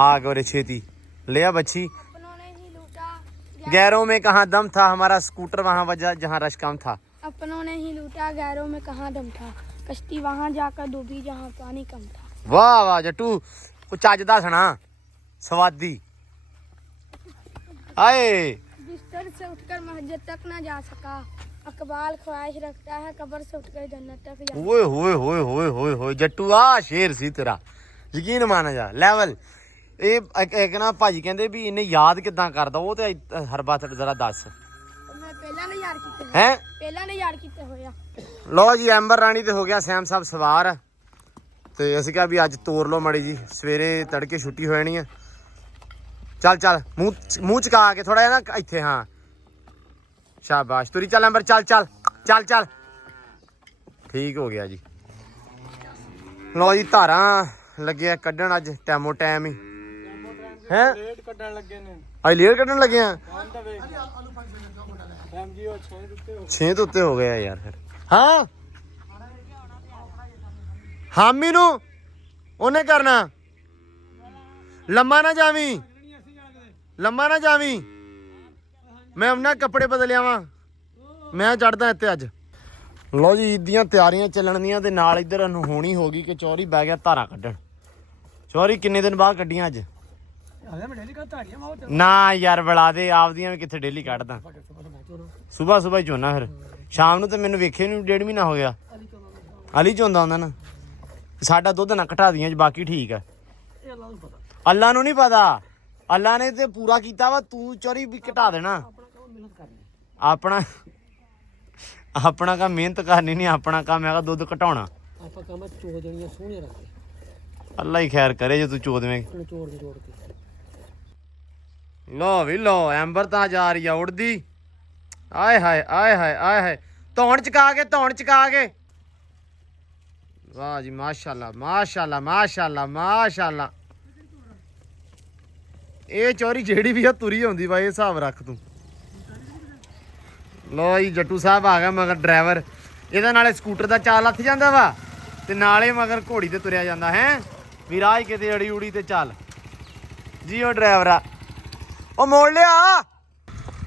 ਆ ਗੋਰੇ ਛੇਤੀ ਲਿਆ ਬੱਚੀ अपनों ने ही लूटा गैरों में कहा दम था हमारा स्कूटर वहां वजह जहां रश कम था अपनों ने ही लूटा गैरों में कहाँ दम था कश्ती वहां जाकर डूबी जहाँ पानी कम था ਵਾਹ ਵਾਹ ਜੱਟੂ ਉਹ ਚੱਜ ਦਾ ਸੁਣਾ ਸਵਾਦੀ ਆਏ बिस्तर से उठकर मस्जिद तक न जा सका अकबाल ख्वाहिश रखता है कब्र से उठकर जन्नत तक जा ਓਏ ਹੋਏ ਹੋਏ ਹੋਏ ਹੋਏ ਹੋਏ ਜੱਟੂ ਆ ਸ਼ੇਰ ਸੀ ਤੇਰਾ ਯਕੀਨ ਮੰਨ ਜਾ ਲੈਵਲ ਇਹ ਇੱਕ- ਇੱਕ ਨਾ ਭਾਜੀ ਕਹਿੰਦੇ ਵੀ ਇਹਨੇ ਯਾਦ ਕਿਦਾਂ ਕਰਦਾ ਉਹ ਤੇ ਹਰ ਬਾਤ ਜ਼ਰਾ ਦੱਸ मैं पहला ने यार किते ਹੈ पहला ने यार किते होया ਲਓ ਜੀ ਐਂਬਰ ਰਾਣੀ ਤੇ ਹੋ ਗਿਆ ਸੈਮ ਸਾਹਿਬ ਸਵਾਰ ਤੇ ਅਸੀਂ ਕਿਹਾ ਵੀ ਅੱਜ ਤੋਰ ਲਓ ਮੜੀ ਜੀ ਸਵੇਰੇ ਤੜਕੇ ਛੁੱਟੀ ਹੋ ਜਾਣੀ ਆ ਚੱਲ ਚੱਲ ਮੂੰਹ ਮੂੰਹ ਚਕਾ ਕੇ ਥੋੜਾ ਜਿਹਾ ਨਾ ਇੱਥੇ ਹਾਂ ਸ਼ਾਬਾਸ਼। ਤੁਰੀ ਚੱਲ ਐਂਬਰ ਚੱਲ ਚੱਲ ਚੱਲ ਚੱਲ। ਠੀਕ ਹੋ ਗਿਆ ਜੀ। ਲਓ ਜੀ, ਧਾਰਾਂ ਲੱਗਿਆ ਕੱਢਣ ਅੱਜ, ਟੈਮੋ ਟੈਮ ਹੀ। ਹੈ? ਰੇਟ ਕੱਢਣ ਲੱਗੇ ਨੇ ਅੱਜ ਲੇਅਰ ਕੱਢਣ ਲੱਗੇ ਆ? ਆਂਦਾ ਵੇਖ ਐਮਜੀਓ 6 ਦਿੱਤੇ ਹੋ 6 ਤੋਂ ਉੱਤੇ ਹੋ ਗਿਆ ਯਾਰ ਫਿਰ। ਹਾਂ? ਹਾਮੀ ਨੂੰ ਉਹਨੇ ਕਰਨਾ। ਲੰਮਾ ਨਾ ਜਾਵੀਂ। ਲੰਮਾ ਨਾ ਜਾਵੀਂ। ਮੈਂ ਉਹਨਾਂ ਕੱਪੜੇ ਬਦਲਿਆ ਵਾਂ। ਮੈਂ ਚੜਦਾ ਇੱਥੇ ਅੱਜ। ਲੋ ਜੀ ਈਦ ਦੀਆਂ ਤਿਆਰੀਆਂ ਚੱਲਣ ਦੀਆਂ ਤੇ ਨਾਲ ਇੱਧਰ ਅਨਹੋਣੀ ਹੋ ਗਈ ਕਿ ਚੌਰੀ ਬਹਿ ਗਿਆ ਧਾਰਾ ਕੱਢਣ। ਚੌਰੀ ਕਿੰਨੇ ਦਿਨ ਬਾਅਦ ਕੱਢੀਆਂ ਅੱਜ? ਨਾ ਯਾਰ ਬੁਲਾ ਦੇ ਆਪਦੀਆਂ ਵੀ ਕਿੱਥੇ ਡੇਲੀ ਕੱਢਦਾ। ਸਵੇਰ ਸਵੇਰ ਚੋਣਾ ਫਿਰ। ਸ਼ਾਮ ਨੂੰ ਤੇ ਮੈਨੂੰ ਵੇਖੇ ਨੂੰ ਡੇਢ ਮਹੀਨਾ ਹੋ ਗਿਆ। ਅਲੀ ਚੋਂਦਾ ਹੁੰਦਾ ਨਾ। ਸਾਡਾ ਦੁੱਧ ਨਾ ਘਟਾ ਦੀਆਂ ਬਾਕੀ ਠੀਕ ਨੂੰ ਪਤਾ। ਅੱਲਾ ਨੂੰ ਨਹੀਂ ਪਤਾ। ਅੱਲਾ ਨੇ ਤੇ ਪੂਰਾ ਕੀਤਾ ਵਾ ਤੂੰ ਚੋਰੀ ਵੀ ਘਟਾ ਦੇਣਾ। ਆਪਣਾ ਆਪਣਾ ਕੰਮ ਮਿਹਨਤ ਕਰਨੀ ਨਹੀਂ ਆਪਣਾ ਕੰਮ ਹੈਗਾ ਦੁੱਧ ਘਟਾਉਣਾ। ਆਪਾਂ ਕੰਮ ਚੋ ਦੇਣੀਆਂ ਸੋਹਣੀਆਂ ਰੱਖਦੇ ਅੱਲਾ ਹੀ ਖੈਰ ਕਰੇ ਜੇ ਤੂੰ ਚੋਦਵੇਂ ਚੋੜ ਦੇ ਕੇ। ਲੋ ਵੀ ਲੋ ਐਂਬਰ ਤਾਂ ਜਾ ਰਹੀ ਆ ਉੜਦੀ ਆਏ ਹਾਏ ਆਏ ਹਾਏ ਆਏ ਹਾਏ। ਧੌਣ ਚਕਾ ਕੇ ਧੌਣ ਚਕਾ ਕੇ। ਵਾਹ ਜੀ ਮਾਸ਼ਾਅੱਲਾ ਮਾਸ਼ਾਅੱਲਾ ਮਾਸ਼ਾਅੱਲਾ ਮਾਸ਼ਾਅੱਲਾ। ਇਹ ਚੋਰੀ ਜਿਹੜੀ ਵੀ ਆ ਤੁਰੀ ਆਉਂਦੀ ਵਾ ਇਹ ਹਿਸਾਬ ਰੱਖ ਤੂੰ। ਲੋ ਜੀ, ਜੱਟੂ ਸਾਹਿਬ ਆ ਗਿਆ ਮਗਰ ਡਰਾਈਵਰ ਇਹਦੇ ਨਾਲੇ ਸਕੂਟਰ ਦਾ ਚਾਲ ਲੱਥ ਜਾਂਦਾ ਵਾ ਤੇ ਨਾਲੇ ਮਗਰ ਘੋੜੀ ਤੇ ਤੁਰਿਆ ਜਾਂਦਾ, ਹੈ? ਵੀ ਰਾਹ ਹੀ ਕਿਤੇ ਅੜੀ ਉੜੀ ਤੇ ਚੱਲ। ਜੀ ਉਹ ਡਰਾਈਵਰ ਆ। ਉਹ ਮੋੜ ਲਿਆ।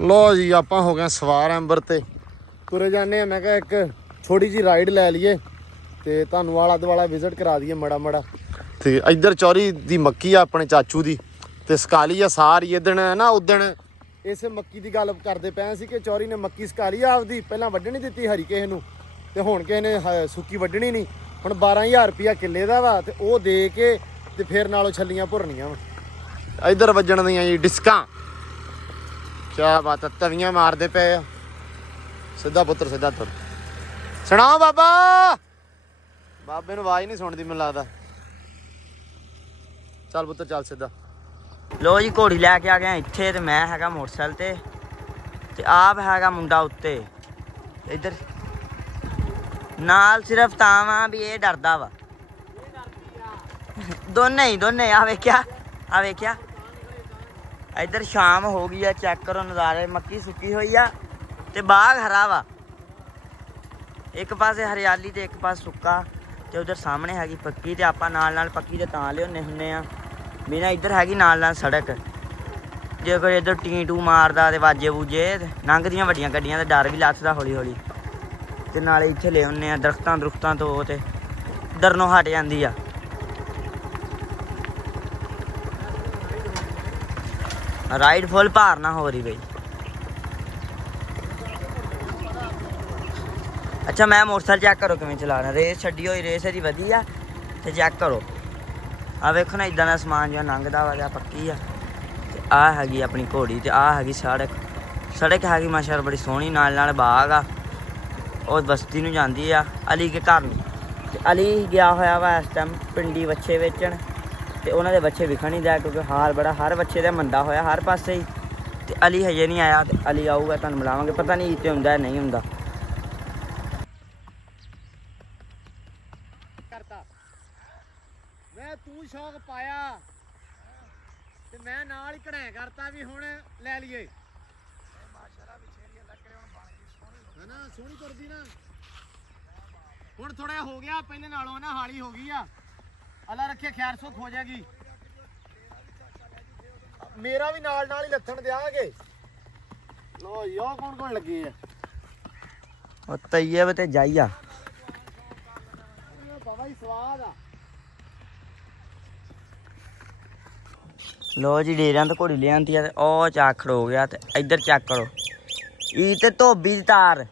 ਲੋ ਜੀ, ਆਪਾਂ ਹੋ ਗਏ ਸਵਾਰ ਐਂਬਰ ਤੇ। ਤੁਰੇ ਜਾਂਦੇ ਆ, ਮੈਂ ਕਿਹਾ ਇੱਕ ਛੋਟੀ ਜੀ ਰਾਈਡ ਲੈ ਲਈਏ ਤੇ ਤੁਹਾਨੂੰ ਆਲਾ ਦੁਆਲਾ ਵਿਜ਼ਿਟ ਕਰਾ ਦਈਏ ਮੜਾ ਮੜਾ। ਤੇ ਇੱਧਰ ਚੌਰੀ ਦੀ ਮੱਕੀ ਆ ਆਪਣੇ ਚਾਚੂ ਦੀ ਤੇ ਸਕਾਲੀ ਆ ਸਾਰੀ, ਇਹ ਇਦਣ ਨਾ ਉਦਣ ਇਸੇ ਮੱਕੀ ਦੀ ਗੱਲ ਕਰਦੇ ਪਏ ਸੀ ਕਿ ਚੌਰੀ ਨੇ ਮੱਕੀ ਸਕਾਲੀ ਆ ਆਪਦੀ ਪਹਿਲਾਂ ਵੱਢਣੀ ਦਿੱਤੀ ਹਰੀ ਕਿਸੇ ਨੂੰ ਤੇ ਹੁਣ ਕਿਸੇ ਨੇ ਹ- ਸੁੱਕੀ ਵੱਢਣੀ ਨਹੀਂ। ਹੁਣ 12000 ਰੁਪਿਆ ਕਿੱਲੇ ਦਾ ਵਾ ਤੇ ਉਹ ਦੇ ਕੇ ਤੇ ਫਿਰ ਨਾਲੋਂ ਛੱਲੀਆਂ ਭੁਰਨੀਆਂ ਵਾ। ਇਧਰ ਵੱਜਣ ਦੀਆਂ ਜੀ ਡਿਸਕਾਂ। ਕਿਆ ਬਾਤ ਹੈ ਤਵੀਆਂ ਮਾਰਦੇ ਪਏ ਆ। ਸਿੱਧਾ ਪੁੱਤਰ, ਸਿੱਧਾ ਤੁਰ। ਸੁਣਾਓ ਬਾਬਾ! ਬਾਬੇ ਨੂੰ ਆਵਾਜ਼ ਨਹੀਂ ਸੁਣਦੀ ਮੈਨੂੰ ਲੱਗਦਾ। ਚੱਲ ਪੁੱਤਰ, ਚੱਲ ਸਿੱਧਾ। ਲੋ ਜੀ, ਘੋੜੀ ਲੈ ਕੇ ਆ ਗਏ ਇੱਥੇ ਤੇ ਮੈਂ ਹੈਗਾ ਮੋਟਰਸਾਈਕਲ ਤੇ ਤੇ ਆਪ ਹੈਗਾ ਮੁੰਡਾ ਉੱਤੇ। ਇੱਧਰ। ਨਾਲ ਸਿਰਫ ਤਾਂ ਵਾ ਵੀ ਇਹ ਡਰਦਾ ਵਾ। ਦੋਨੇ ਹੀ, ਦੋਨੇ। ਆ ਵੇਖਿਆ ਆ ਵੇਖਿਆ। ਇੱਧਰ ਸ਼ਾਮ ਹੋ ਗਈ ਆ, ਚੈੱਕ ਕਰੋ ਨਜ਼ਾਰੇ। ਮੱਕੀ ਸੁੱਕੀ ਹੋਈ ਆ ਤੇ ਬਾਗ ਹਰਾ ਵਾ। ਇੱਕ ਪਾਸੇ ਹਰਿਆਲੀ ਤੇ ਇੱਕ ਪਾਸੇ ਸੁੱਕਾ ਤੇ ਉਧਰ ਸਾਹਮਣੇ ਹੈਗੀ ਪੱਕੀ ਤੇ ਆਪਾਂ ਨਾਲ ਨਾਲ ਪੱਕੀ ਤੇ ਤਾਂ ਲਿਆਉਂਦੇ ਹੁੰਨੇ ਆ। ਵੀ ਨਾ ਇੱਧਰ ਹੈਗੀ ਨਾਲ ਨਾਲ ਸੜਕ। ਜੇ ਕੋਈ ਇੱਧਰ ਟੀ ਟੂ ਮਾਰਦਾ ਤੇ ਵਾਜੇ ਬੂਜੇ ਲੰਘਦੀਆਂ ਵੱਡੀਆਂ ਗੱਡੀਆਂ ਦਾ ਡਰ ਵੀ ਲੱਥਦਾ ਹੌਲੀ ਹੌਲੀ ਤੇ ਨਾਲੇ ਇੱਥੇ ਲੈ ਆਉਂਦੇ ਆ, ਦਰਖਤਾਂ ਦਰਖਤਾਂ ਤੋਂ ਉਹ ਤੇ ਡਰਨੋਂ ਹਟ ਜਾਂਦੀ ਆ। ਰਾਈਡ ਫੁੱਲ ਭਾਰ ਨਾ ਹੋ ਰਹੀ ਬਈ। ਅੱਛਾ, ਮੈਂ ਮੋਟਰਸਾਈਕਲ ਚੈੱਕ ਕਰੋ ਕਿਵੇਂ ਚਲਾਣਾ ਰੇਸ ਛੱਡੀ ਹੋਈ, ਰੇਸ ਇਹਦੀ ਵਧੀਆ, ਤੇ ਚੈੱਕ ਕਰੋ। ਆ ਵੇਖੋ ਨਾ ਇਦਾਂ ਦਾ ਸਮਾਨ ਜਿਹਾ ਲੰਘਦਾ ਵਾ ਜਾਂ ਪੱਕੀ ਆ। ਤੇ ਆ ਹੈਗੀ ਆਪਣੀ ਘੋੜੀ ਤੇ ਆ ਹੈਗੀ ਸੜਕ। ਸੜਕ ਹੈਗੀ ਮਾਸ਼ਾਅੱਲਾ ਬੜੀ ਸੋਹਣੀ, ਨਾਲ ਨਾਲ ਬਾਗ ਆ। ਉਹ ਬਸਤੀ ਨੂੰ ਜਾਂਦੀ ਆ, ਅਲੀ ਕੇ ਘਰ ਨੂੰ। ਤੇ ਅਲੀ ਗਿਆ ਹੋਇਆ ਵਾ ਇਸ ਟਾਈਮ ਪਿੰਡੀ ਬੱਚੇ ਵੇਚਣ। ਤੇ ਉਹਨਾਂ ਦੇ ਬੱਚੇ ਵਿਖਣ ਨਹੀਂ ਦਿਆ, ਕਿਉਂਕਿ ਹਾਲ ਬੜਾ, ਹਰ ਬੱਚੇ ਦਾ ਮੰਦਾ ਹੋਇਆ ਹਰ ਪਾਸੇ ਹੀ। ਤੇ ਅਲੀ ਹਜੇ ਨਹੀਂ ਆਇਆ, ਤੇ ਅਲੀ ਆਊਗਾ, ਤੁਹਾਨੂੰ ਮਿਲਾਵਾਂਗੇ। ਪਤਾ ਨਹੀਂ ਇੱਥੇ ਹੁੰਦਾ ਨਹੀਂ ਹੁੰਦਾ ਕਰਤਾ ਮੈਂ ਤੂੰ ਸ਼ੌਕ ਪਾਇਆ ਤੇ ਮੈਂ ਨਾਲ ਹੀ ਕਢਾਇਆ ਕਰਤਾ ਵੀ ਹੁਣ ਲੈ ਲਈਏ। ਮਾਸ਼ਾਅੱਲਾ ਵਿਛੇਰੀਆਂ ਲੱਕੜੇ ਹੁਣ ਬਣ ਗਈ ਸੋਹਣੀ ਹੈਨਾ ਸੋਹਣੀ ਤੁਰਦੀ ਨਾ। ਹੁਣ ਥੋੜਾ ਹੋ ਗਿਆ ਪਹਿਲੇ ਨਾਲੋਂ ਨਾ ਹਾਲੀ ਹੋ ਗਈ ਆ। ਅੱਲਾ ਰੱਖੇ ਖੈਰ ਸੁਖ ਹੋ ਜਾਏਗੀ। ਮੇਰਾ ਵੀ ਨਾਲ ਨਾਲ ਹੀ ਲੱਥਣ ਦਿਆਂਗੇ ਲੋ ਯੋ ਕੌਣ ਕੌਣ ਲੱਗੇ ਆ? ਉਹ ਤਈਅਬ ਤੇ ਜਾਈਆ ਬਾਬਾ ਜੀ ਸਵਾਦ ਆ। ਲੋ ਜੀ ਡੇਰਿਆਂ ਤੋਂ ਘੋੜੀ ਲਿਆਂਦੀ ਆ ਤੇ ਉਹ ਚਾਖੜ ਹੋ ਗਿਆ ਤੇ ਇੱਧਰ ਚੈੱਕ ਕਰੋ। ਇਹ ਤੇ ਧੋਬੀ ਦੀ ਤਾਰ।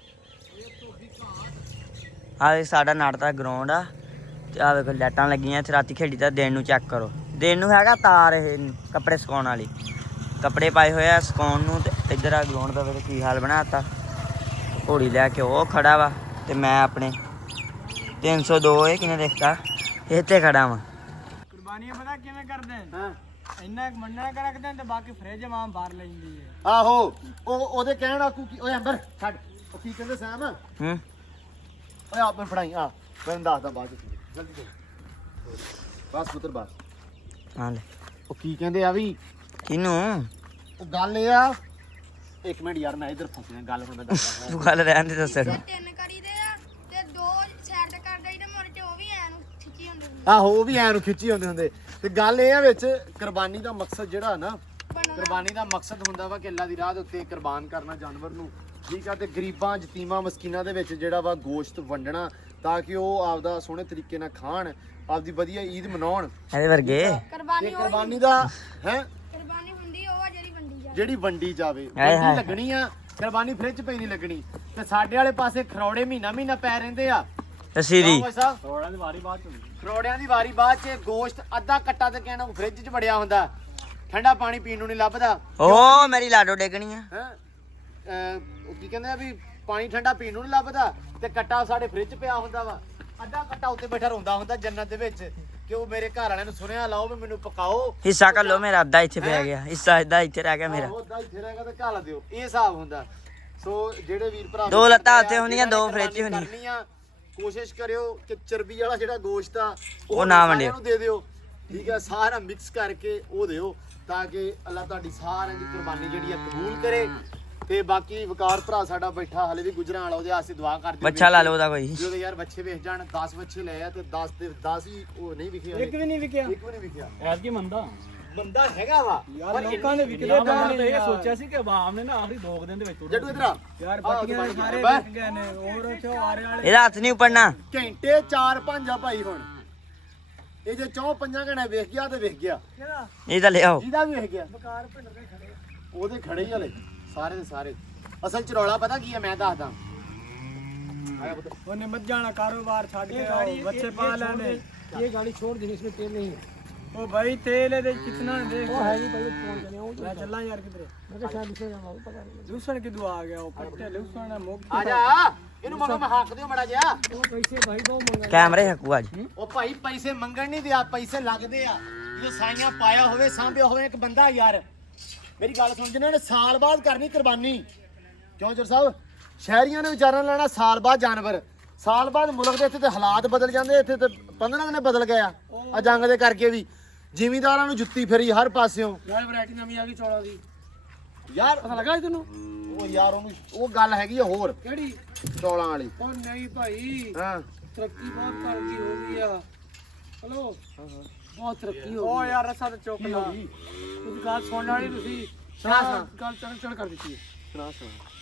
ਆ ਵੇ ਸਾਡਾ ਨਾਟ ਦਾ ਗਰਾਊਂਡ ਆ। ਤੇ ਆ ਵੇਖੋ ਲਾਈਟਾਂ ਲੱਗੀਆਂ ਇੱਥੇ ਰਾਤੀ ਖੇਡੀ ਤਾਂ ਦਿਨ ਨੂੰ ਚੈੱਕ ਕਰੋ। ਦਿਨ ਨੂੰ ਹੈਗਾ ਤਾਰ ਇਹ ਕੱਪੜੇ ਸੁਕਾਉਣ ਵਾਲੀ। ਕੱਪੜੇ ਪਾਏ ਹੋਏ ਆ ਸੁਕਾਉਣ ਨੂੰ ਤੇ ਇੱਧਰ ਆ ਗਰਾਊਂਡ ਦਾ ਵੇਖੋ ਕੀ ਹਾਲ ਬਣਾਤਾ। ਘੋੜੀ ਲੈ ਕੇ ਉਹ ਖੜਾ ਵਾ ਤੇ ਮੈਂ ਆਪਣੇ 302 ਇਹ ਕਿਨੇ ਦੇਖਦਾ ਇੱਥੇ ਖੜਾ ਵਾਂ। ਕੁਰਬਾਨੀਆਂ ਪਤਾ ਕਿਵੇਂ ਕਰਦੇ ਹਾਂ। ਇੰਨਾ ਕੁ ਮੰਨਣਾ ਕਰ ਰੱਖਦੇ ਨੇ ਤੇ ਬਾਕੀ ਫ੍ਰਿਜ ਮਾਂ ਬਾਹਰ ਲੈ ਜਾਂਦੀ ਹੈ ਆਹੋ ਉਹ ਉਹਦੇ ਕਹਿਣ ਆਕੂ ਕੀ ਓਏ ਅੰਦਰ ਛੱਡ। ਉਹ ਕੀ ਕਹਿੰਦੇ ਸੈਮ? ਹੂੰ? ਓਏ ਆਪ ਮੈਂ ਫੜਾਈ ਆ। ਮੈਂ ਦੱਸਦਾ ਬਾਅਦ ਚ। ਜਲਦੀ ਜਲਦੀ ਬਸ ਪੁੱਤਰ ਬਸ। ਹਾਂ ਲੈ। ਉਹ ਕੀ ਕਹਿੰਦੇ ਆ ਵੀ? ਕਿਨੂੰ? ਉਹ ਗੱਲ ਇਹ ਆ। ਇੱਕ ਮਿੰਟ ਯਾਰ ਮੈਂ ਇੱਧਰ ਫਸਿਆ ਗੱਲ ਹੁਣ ਮੈਂ ਦੱਸਦਾ। ਤੂੰ ਗੱਲ ਰਹਿਣ ਦੇ ਦੱਸਣ ਤਿੰਨ ਕਰੀ ਦੇ ਆ ਤੇ ਦੋ ਸਾਈਡ ਤੇ ਕਰ ਦਈ ਤੇ ਮੁੜ ਕੇ ਉਹ ਵੀ ਐ ਨੂੰ ਖਿੱਚੀ ਹੁੰਦੇ ਹੁੰਦੇ। ਆਹੋ ਉਹ ਵੀ ਐਂ ਨੂੰ ਖਿੱਚੀ ਹੁੰਦੇ ਹੁੰਦੇ। ਤੇ ਗੱਲ ਇਹ ਆ ਵਿੱਚ ਕੁਰਬਾਨੀ ਦਾ ਮਕਸਦ ਜਿਹੜਾ ਨਾ ਕੁਰਬਾਨੀ ਦਾ ਮਕਸਦ ਹੁੰਦਾ ਵਾ ਕਿ ਅੱਲਾ ਦੀ ਰਾਹ ਦੇ ਉੱਤੇ ਕੁਰਬਾਨ ਕਰਨਾ ਜਾਨਵਰ ਨੂੰ। ਠੀਕ ਆ ਤੇ ਗਰੀਬਾਂ ਯਤੀਮਾਂ ਮਸਕੀਨਾਂ ਦੇ ਵਿੱਚ ਜਿਹੜਾ ਵਾ ਗੋਸ਼ਤ ਵੰਡਣਾ ਤਾਂ ਕਿ ਉਹ ਆਪਦਾ ਸੋਹਣੇ ਤਰੀਕੇ ਨਾਲ ਖਾਣ ਆਪਦੀ ਵਧੀਆ ਈਦ ਮਨਾਉਣ। ਇਹਦੇ ਵਰਗੇ? ਕੁਰਬਾਨੀ ਦਾ ਹੈ? ਕੁਰਬਾਨੀ ਹੁੰਦੀ ਉਹ ਆ ਜਿਹੜੀ ਵੰਡੀ ਜਾ ਜਿਹੜੀ ਵੰਡੀ ਜਾਵੇ। ਹਾਏ ਹਾਏ। ਵੰਡੀ ਲੱਗਣੀ ਆ ਕੁਰਬਾਨੀ ਫ੍ਰਿਜ ਪਈ ਨਹੀਂ ਲੱਗਣੀ। ਤੇ ਸਾਡੇ ਵਾਲੇ ਪਾਸੇ ਖਰੋੜੇ ਮਹੀਨਾ ਮਹੀਨਾ ਪੈ ਰਹਿੰਦੇ ਆ। ਤਸੀਰੀ ਖਰੋੜਿਆਂ ਦੀ ਵਾਰੀ ਬਾਅਦ ਚ ਖਰੋੜਿਆਂ ਦੀ ਵਾਰੀ ਬਾਅਦ ਚ ਗੋਸ਼ਤ ਅੱਧਾ ਕੱਟਾ ਤੇ ਕਹਿਣਾ ਫ੍ਰਿਜ 'ਚ ਵੜਿਆ ਹੁੰਦਾ। ਠੰਡਾ ਪਾਣੀ ਪੀਣ ਨੂੰ ਨਹੀਂ ਲੱਭਦਾ। ਓ ਮੇਰੀ ਲਾਡੋ ਡੇਗਣੀ ਆ। ਹੈ? ਉਹ ਕੀ ਕਹਿੰਦੇ ਆ ਵੀ ਪਾਣੀ ਠੰਡਾ ਪੀਣ ਨੂੰ ਨਹੀਂ ਲੱਭਦਾ ਤੇ ਕੱਟਾ ਸਾਡੇ ਫ੍ਰਿਜ 'ਚ ਪਿਆ ਹੁੰਦਾ ਵਾ। ਅੱਧਾ ਕੱਟਾ ਉੱਤੇ ਬੈਠਾ ਰੋਂਦਾ ਹੁੰਦਾ ਜੰਨਤ ਦੇ ਵਿੱਚ ਕਿ ਉਹ ਮੇਰੇ ਘਰ ਵਾਲਿਆਂ ਨੂੰ ਸੁਣਿਆ ਲਾਓ ਵੀ ਮੈਨੂੰ ਪਕਾਓ। ਹਿੱਸਾ ਕਰ ਲੋ ਮੇਰਾ ਅੱਧਾ ਇੱਥੇ ਪੈ ਗਿਆ ਹਿੱਸਾ ਅੱਧਾ ਇੱਥੇ ਰਹਿ ਗਿਆ ਮੇਰਾ। ਆਹੋ, ਅੱਧਾ ਇੱਥੇ ਰਹੇਗਾ ਤੇ ਘਾਲਾ ਦਿਓ। ਇਹ ਹਿਸਾਬ ਹੁੰਦਾ। ਸੋ ਜਿਹੜੇ ਵੀਰ ਭਰਾ ਦੋ ਲੱਤਾਂ ਉੱਥੇ ਹੁੰਦੀਆਂ, ਦੋ ਫਰਿੱਜ 'ਚ ਹੁੰਦੀਆਂ। ਕਰਨੀ ਆ, ਕੋਸ਼ਿਸ਼ ਕਰਿਓ ਕਿ ਚਰਬੀ ਵਾਲਾ ਜਿਹੜਾ ਗੋਸ਼ਤ ਆ ਉਹ ਨਾ ਸਾਰਿਆਂ ਵੰਡਿਓ। ਨੂੰ ਦੇ ਦਿਓ। ਠੀਕ ਹੈ ਸਾਰਾ ਮਿਕਸ ਕਰਕੇ ਉਹ ਦਿਓ ਤਾਂ ਕਿ ਅੱਲਾਹ ਤੁਹਾਡੀ ਸਾਰਿਆਂ ਦੀ ਕੁਰਬਾਨੀ ਜਿਹੜੀ ਆ ਕਬੂਲ ਕਰੇ। ਤੇ ਬਾਕੀ ਵਕਾਰ ਭਰਾ ਸਾਡਾ ਬੈਠਾ ਹਲੇ ਵੀ ਗੁਜਰਾਂ ਵਾਲਾ ਉਹਦੇ ਵਾਸਤੇ ਦੁਆ ਕਰਦੇ ਬੱਚਾ ਲਾ ਲਓ ਉਹਦਾ ਕੋਈ। ਵੀ ਉਹਦੇ ਯਾਰ ਬੱਚੇ ਵੇਚ ਜਾਣ 10 ਬੱਚੇ ਲਏ ਆ ਤੇ 10 ਤੇ 10 ਹੀ ਉਹ ਨਹੀਂ ਵਿਖੇ ਇੱਕ ਵੀ ਨਹੀਂ ਵਿਕਿਆ ਇੱਕ ਵੀ ਨਹੀਂ ਵਿਖਿਆ। ਐਸ ਕੀ ਮੰਦਾ ਬੰਦਾ ਹੈਗਾ ਵਾ। ਯਾਰ ਲੋਕਾਂ ਨੇ ਵਿਕਦੇ ਬਾਹਰ ਇਹ ਸੋਚਿਆ ਸੀ ਕਿ ਆਵਾਮ ਨੇ ਨਾ ਆਖਰੀ 2 ਦਿਨ ਦੇ ਵਿੱਚ ਜੱਟੂ ਇਧਰ ਆ। ਯਾਰ ਬੱਟੀਆਂ ਸਾਰੇ ਵਿਕ ਗਏ ਨੇ ਹੋਰ ਚੋ ਆਰੇ ਵਾਲੇ ਇਹਦਾ ਹੱਥ ਨਹੀਂ ਉੱਪੜਨਾ। ਘੰਟੇ 4-5 ਆ ਭਾਈ ਹੁਣ। ਇਹ ਜੇ ਚੌ ਪੰਜਾਂ ਘਣੇ ਵੇਖ ਗਿਆ ਤੇ ਵੇਖ ਗਿਆ। ਇਹ ਤਾਂ ਲਿਆਓ। ਜਿਹਦਾ ਵੀ ਵੇਖ ਗਿਆ। ਬਕਾਰ ਭਿੰਡ ਦੇ ਖੜੇ ਉਹਦੇ ਖੜੇ ਹੀ ਹਲੇ। ਸਾਰੇ ਦੇ ਸਾਰੇ। ਅਸਲ ਚ ਰੌਲਾ ਪਤਾ ਕੀ ਹੈ ਮੈਂ ਦੱਸਦਾ। ਉਹਨੇ ਮੱਝਾਂ ਕਾਰੋਬਾਰ ਛੱਡ ਕੇ ਬੱਚੇ ਪਾ ਲੈਣੇ। ਇਹ ਗਾੜੀ ਛੋੜ ਦੇਣੀ ਇਸ ਵਿੱਚ ਤੇਲ ਨਹੀਂ ਹੈ। ओ भाई तेल है कितना देख वो है नहीं भाई फोन करने वो मैं चलना यार किधर मैं तो शायद दूसरे जाना पता नहीं दूसरे किधर आ गया वो पट्टे लूसना मुक ਆ ਜਾ ਇਹਨੂੰ ਮਗਰ ਮੈਂ ਹੱਕ ਦਿਓ ਮੜਾ ਜਿਹਾ वो पैसे भाई वो मंगा ਕੈਮਰੇ ਹੱਕੂ ਅੱਜ ਉਹ ਭਾਈ ਪੈਸੇ ਮੰਗਣ ਨਹੀਂ ਦਿਆ ਪੈਸੇ ਲੱਗਦੇ ਆ ਜੇ ਸਾਈਆਂ ਪਾਇਆ ਹੋਵੇ ਸਾਂਭਿਆ ਹੋਵੇ ਇੱਕ ਬੰਦਾ ਯਾਰ ਮੇਰੀ ਗੱਲ ਸੁਣ ਜਿਨ੍ਹਾਂ ਨੇ ਸਾਲ ਬਾਅਦ ਕਰਨੀ ਕੁਰਬਾਨੀ ਕਿਉਂ ਜਰ ਸਾਹਿਬ ਸ਼ਹਿਰੀਆਂ ਨੇ ਵਿਚਾਰਾਂ ਲੈਣਾ ਸਾਲ ਬਾਅਦ ਜਾਨਵਰ ਸਾਲ ਬਾਅਦ ਮੁਲਕ ਦੇ ਇੱਥੇ ਤੇ ਹਾਲਾਤ ਬਦਲ ਜਾਂਦੇ ਇੱਥੇ ਤੇ 15 ਦਿਨੇ ਬਦਲ ਗਏ ਆ ਆ ਜੰਗ ਦੇ ਕਰਕੇ ਵੀ ਜ਼ਿਮੀਦਾਰਾਂ ਨੂੰ ਜੁੱਤੀ ਫੇਰੀ ਹਰ ਪਾਸਿਓਂ। ਯਾਰ ਵੈਰਾਈਟੀ ਨਵੀਂ ਆ ਗਈ ਚੌਲਾਂ ਦੀ। ਯਾਰ ਪਤਾ ਲੱਗਾ ਸੀ ਤੈਨੂੰ? ਉਹ ਯਾਰ ਉਹ ਗੱਲ ਹੈਗੀ ਆ ਹੋਰ। ਕਿਹੜੀ? ਚੌਲਾਂ ਵਾਲੀ। ਉਹ ਨਹੀਂ ਭਾਈ। ਹਾਂ। ਤਰੱਕੀ ਬਹੁਤ ਕਰ ਗਈ ਹੋ ਗਈ ਆ। ਹਲੋ? ਬਹੁਤ ਤਰੱਕੀ ਹੋ ਗਈ ਓ ਯਾਰ ਰਸਾ ਤੇ ਚੁੱਕ ਲਾ। ਕੁਝ ਗੱਲ ਸੁਣਨ ਵਾਲੀ ਤੁਸੀਂ। ਹਾਂ ਗੱਲ ਚੜ ਚੜ ਕਰ ਦਿੱਤੀ ਸੁਣਾ ਸੁਣਾ।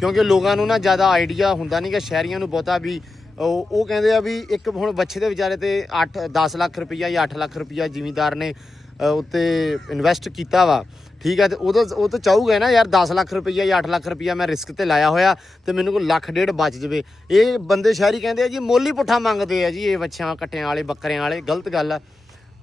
ਕਿਉਂਕਿ ਲੋਕਾਂ ਨੂੰ ਨਾ ਜ਼ਿਆਦਾ ਆਈਡੀਆ ਹੁੰਦਾ ਨਹੀਂ ਕਿ ਸ਼ਹਿਰੀਆਂ ਨੂੰ ਬਹੁਤਾ ਵੀ ਉਹ ਉਹ ਕਹਿੰਦੇ ਆ ਵੀ ਇੱਕ ਹੁਣ ਬੱਚੇ ਦੇ ਵਿਚਾਰੇ ਤੇ 8 10 ਲੱਖ ਰੁਪਈਆ ਜਾਂ 8 ਲੱਖ ਰੁਪਈਆ ਜ਼ਿਮੀਂਦਾਰ ਨੇ ਉੱਤੇ ਇਨਵੈਸਟ ਕੀਤਾ ਵਾ। ਠੀਕ ਹੈ ਤੇ ਉਹਦਾ, ਉਹ ਤਾਂ ਚਾਹੂਗਾ ਨਾ ਯਾਰ 10 ਲੱਖ ਰੁਪਈਆ ਜਾਂ 8 ਲੱਖ ਰੁਪਈਆ ਮੈਂ ਰਿਸਕ ਤੇ ਲਾਇਆ ਹੋਇਆ ਤੇ ਮੈਨੂੰ ਕੋਈ ਲੱਖ ਡੇਢ ਬਚ ਜਵੇ। ਇਹ ਬੰਦੇ ਸ਼ਹਿਰੀ ਕਹਿੰਦੇ ਆ ਜੀ ਮੋਲੀ ਪੁੱਠਾ ਮੰਗਦੇ ਆ ਜੀ, ਇਹ ਬੱਚਿਆਂ ਕੱਟਿਆਂ ਵਾਲੇ, ਬੱਕਰਿਆਂ ਵਾਲੇ, ਗਲਤ ਗੱਲ ਆ।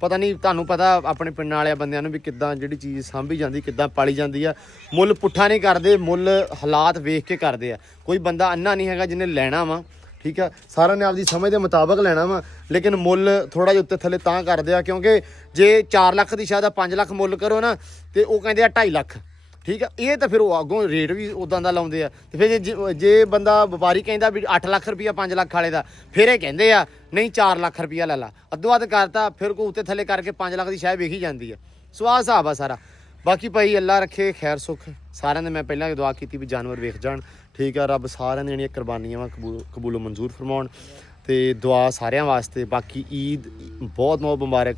ਪਤਾ ਨਹੀਂ, ਤੁਹਾਨੂੰ ਪਤਾ ਆਪਣੇ ਪਿੰਡ ਵਾਲਿਆਂ ਬੰਦਿਆਂ ਨੂੰ ਵੀ ਕਿੱਦਾਂ ਜਿਹੜੀ ਚੀਜ਼ ਸਾਂਭੀ ਜਾਂਦੀ, ਕਿੱਦਾਂ ਪਾਲੀ ਜਾਂਦੀ ਆ। ਮੁੱਲ ਪੁੱਠਾ ਨਹੀਂ ਕਰਦੇ, ਮੁੱਲ ਹਾਲਾਤ ਵੇਖ ਕੇ ਕਰਦੇ ਆ। ਕੋਈ ਬੰਦਾ ਅੰਨਾ ਨਹੀਂ ਹੈਗਾ ਜਿਹਨੇ ਲੈਣਾ ਵਾ, ਠੀਕ ਆ? ਸਾਰਿਆਂ ਨੇ ਆਪਦੀ ਸਮਝ ਦੇ ਮੁਤਾਬਕ ਲੈਣਾ ਵਾ, ਲੇਕਿਨ ਮੁੱਲ ਥੋੜਾ ਜਿਹਾ ਉੱਤੇ ਥੱਲੇ ਤਾਂ ਕਰਦੇ ਆ, ਕਿਉਂਕਿ ਜੇ 4 ਲੱਖ ਦੀ ਸ਼ਾਇਦ 5 ਲੱਖ ਮੁੱਲ ਕਰੋ ਨਾ, ਤੇ ਉਹ ਕਹਿੰਦੇ ਆ 2.5 ਲੱਖ। ਠੀਕ ਆ, ਇਹ ਤਾਂ ਫਿਰ ਉਹ ਅੱਗੋਂ ਰੇਟ ਵੀ ਉਦਾਂ ਦਾ ਲਾਉਂਦੇ ਆ। ਤੇ ਫਿਰ ਜੇ- ਜੇ ਬੰਦਾ ਵਪਾਰੀ ਕਹਿੰਦਾ ਵੀ 8 ਲੱਖ ਰੁਪਈਆ 5 ਲੱਖ ਵਾਲੇ ਦਾ, ਫਿਰ ਇਹ ਕਹਿੰਦੇ ਆ, ਨਹੀਂ 4 ਲੱਖ ਰੁਪਈਆ ਲੈ ਲਾ। ਅੱਧੋ ਅੱਧ ਕਰਤਾ, ਫਿਰ ਕੋ ਉੱਤੇ ਥੱਲੇ ਕਰਕੇ 5 ਲੱਖ ਦੀ ਸ਼ਾਇਦ ਵੇਖੀ ਜਾਂਦੀ ਆ। ਸੋ ਆਹ ਹਿਸਾਬ ਆ ਸਾਰਾ। ਬਾਕੀ ਭਾਈ, ਅੱਲਾ ਰੱਖੇ, ਖੈਰ ਸੁਖ। ਸਾਰਿਆਂ ਨੇ ਮੈਂ ਪਹਿਲਾਂ ਹੀ ਦੁਆ ਕੀਤੀ ਵੀ ਜਾਨਵਰ ਵੇਖ ਜਾਣ। ਠੀਕ ਆ, ਰੱਬ ਸਾਰਿਆਂ ਦੀਆਂ ਜਿਹੜੀਆਂ ਕੁਰਬਾਨੀਆਂ ਵਾ ਕਬੂਲ ਕਬੂਲ ਮਨਜ਼ੂਰ ਫਰਮਾਉਣ। ਤੇ ਦੁਆ ਸਾਰਿਆਂ ਵਾਸਤੇ। ਬਾਕੀ ਈਦ ਬਹੁਤ ਬਹੁਤ ਮੁਬਾਰਕ।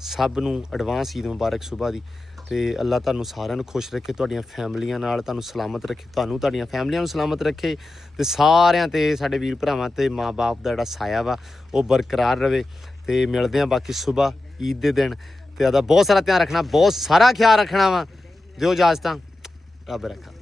ਸਭ ਨੂੰ ਐਡਵਾਂਸ ਈਦ ਮੁਬਾਰਕ ਸੁਬਾ ਦੀ। ਤੇ ਅੱਲਾ ਤੁਹਾਨੂੰ ਸਾਰਿਆਂ ਨੂੰ ਖੁਸ਼ ਰੱਖੇ, ਤੁਹਾਡੀਆਂ ਫੈਮਲੀਆਂ ਨਾਲ ਤੁਹਾਨੂੰ ਸਲਾਮਤ ਰੱਖੇ, ਤੁਹਾਨੂੰ ਤੁਹਾਡੀਆਂ ਫੈਮਲੀਆਂ ਨੂੰ ਸਲਾਮਤ ਰੱਖੇ ਤੇ ਸਾਰਿਆਂ ਤੇ ਸਾਡੇ ਵੀਰ ਭਰਾਵਾਂ ਤੇ ਮਾਪੇ ਦਾ ਜਿਹੜਾ ਸਾਇਆ ਵਾ, ਉਹ ਬਰਕਰਾਰ ਰਵੇ ਤੇ ਮਿਲਦੇ ਆ ਬਾਕੀ ਸੁਬਾ ਈਦ ਦੇ ਦਿਨ ਤੇ ਆਦਾ ਬਹੁਤ ਸਾਰਾ ਧਿਆਨ ਰੱਖਣਾ, ਬਹੁਤ ਸਾਰਾ ਖਿਆਲ ਰੱਖਣਾ ਵਾ। ਦਿਓ ਇਜਾਜ਼ਤਾਂ। ਰੱਬ ਰੱਖਾ।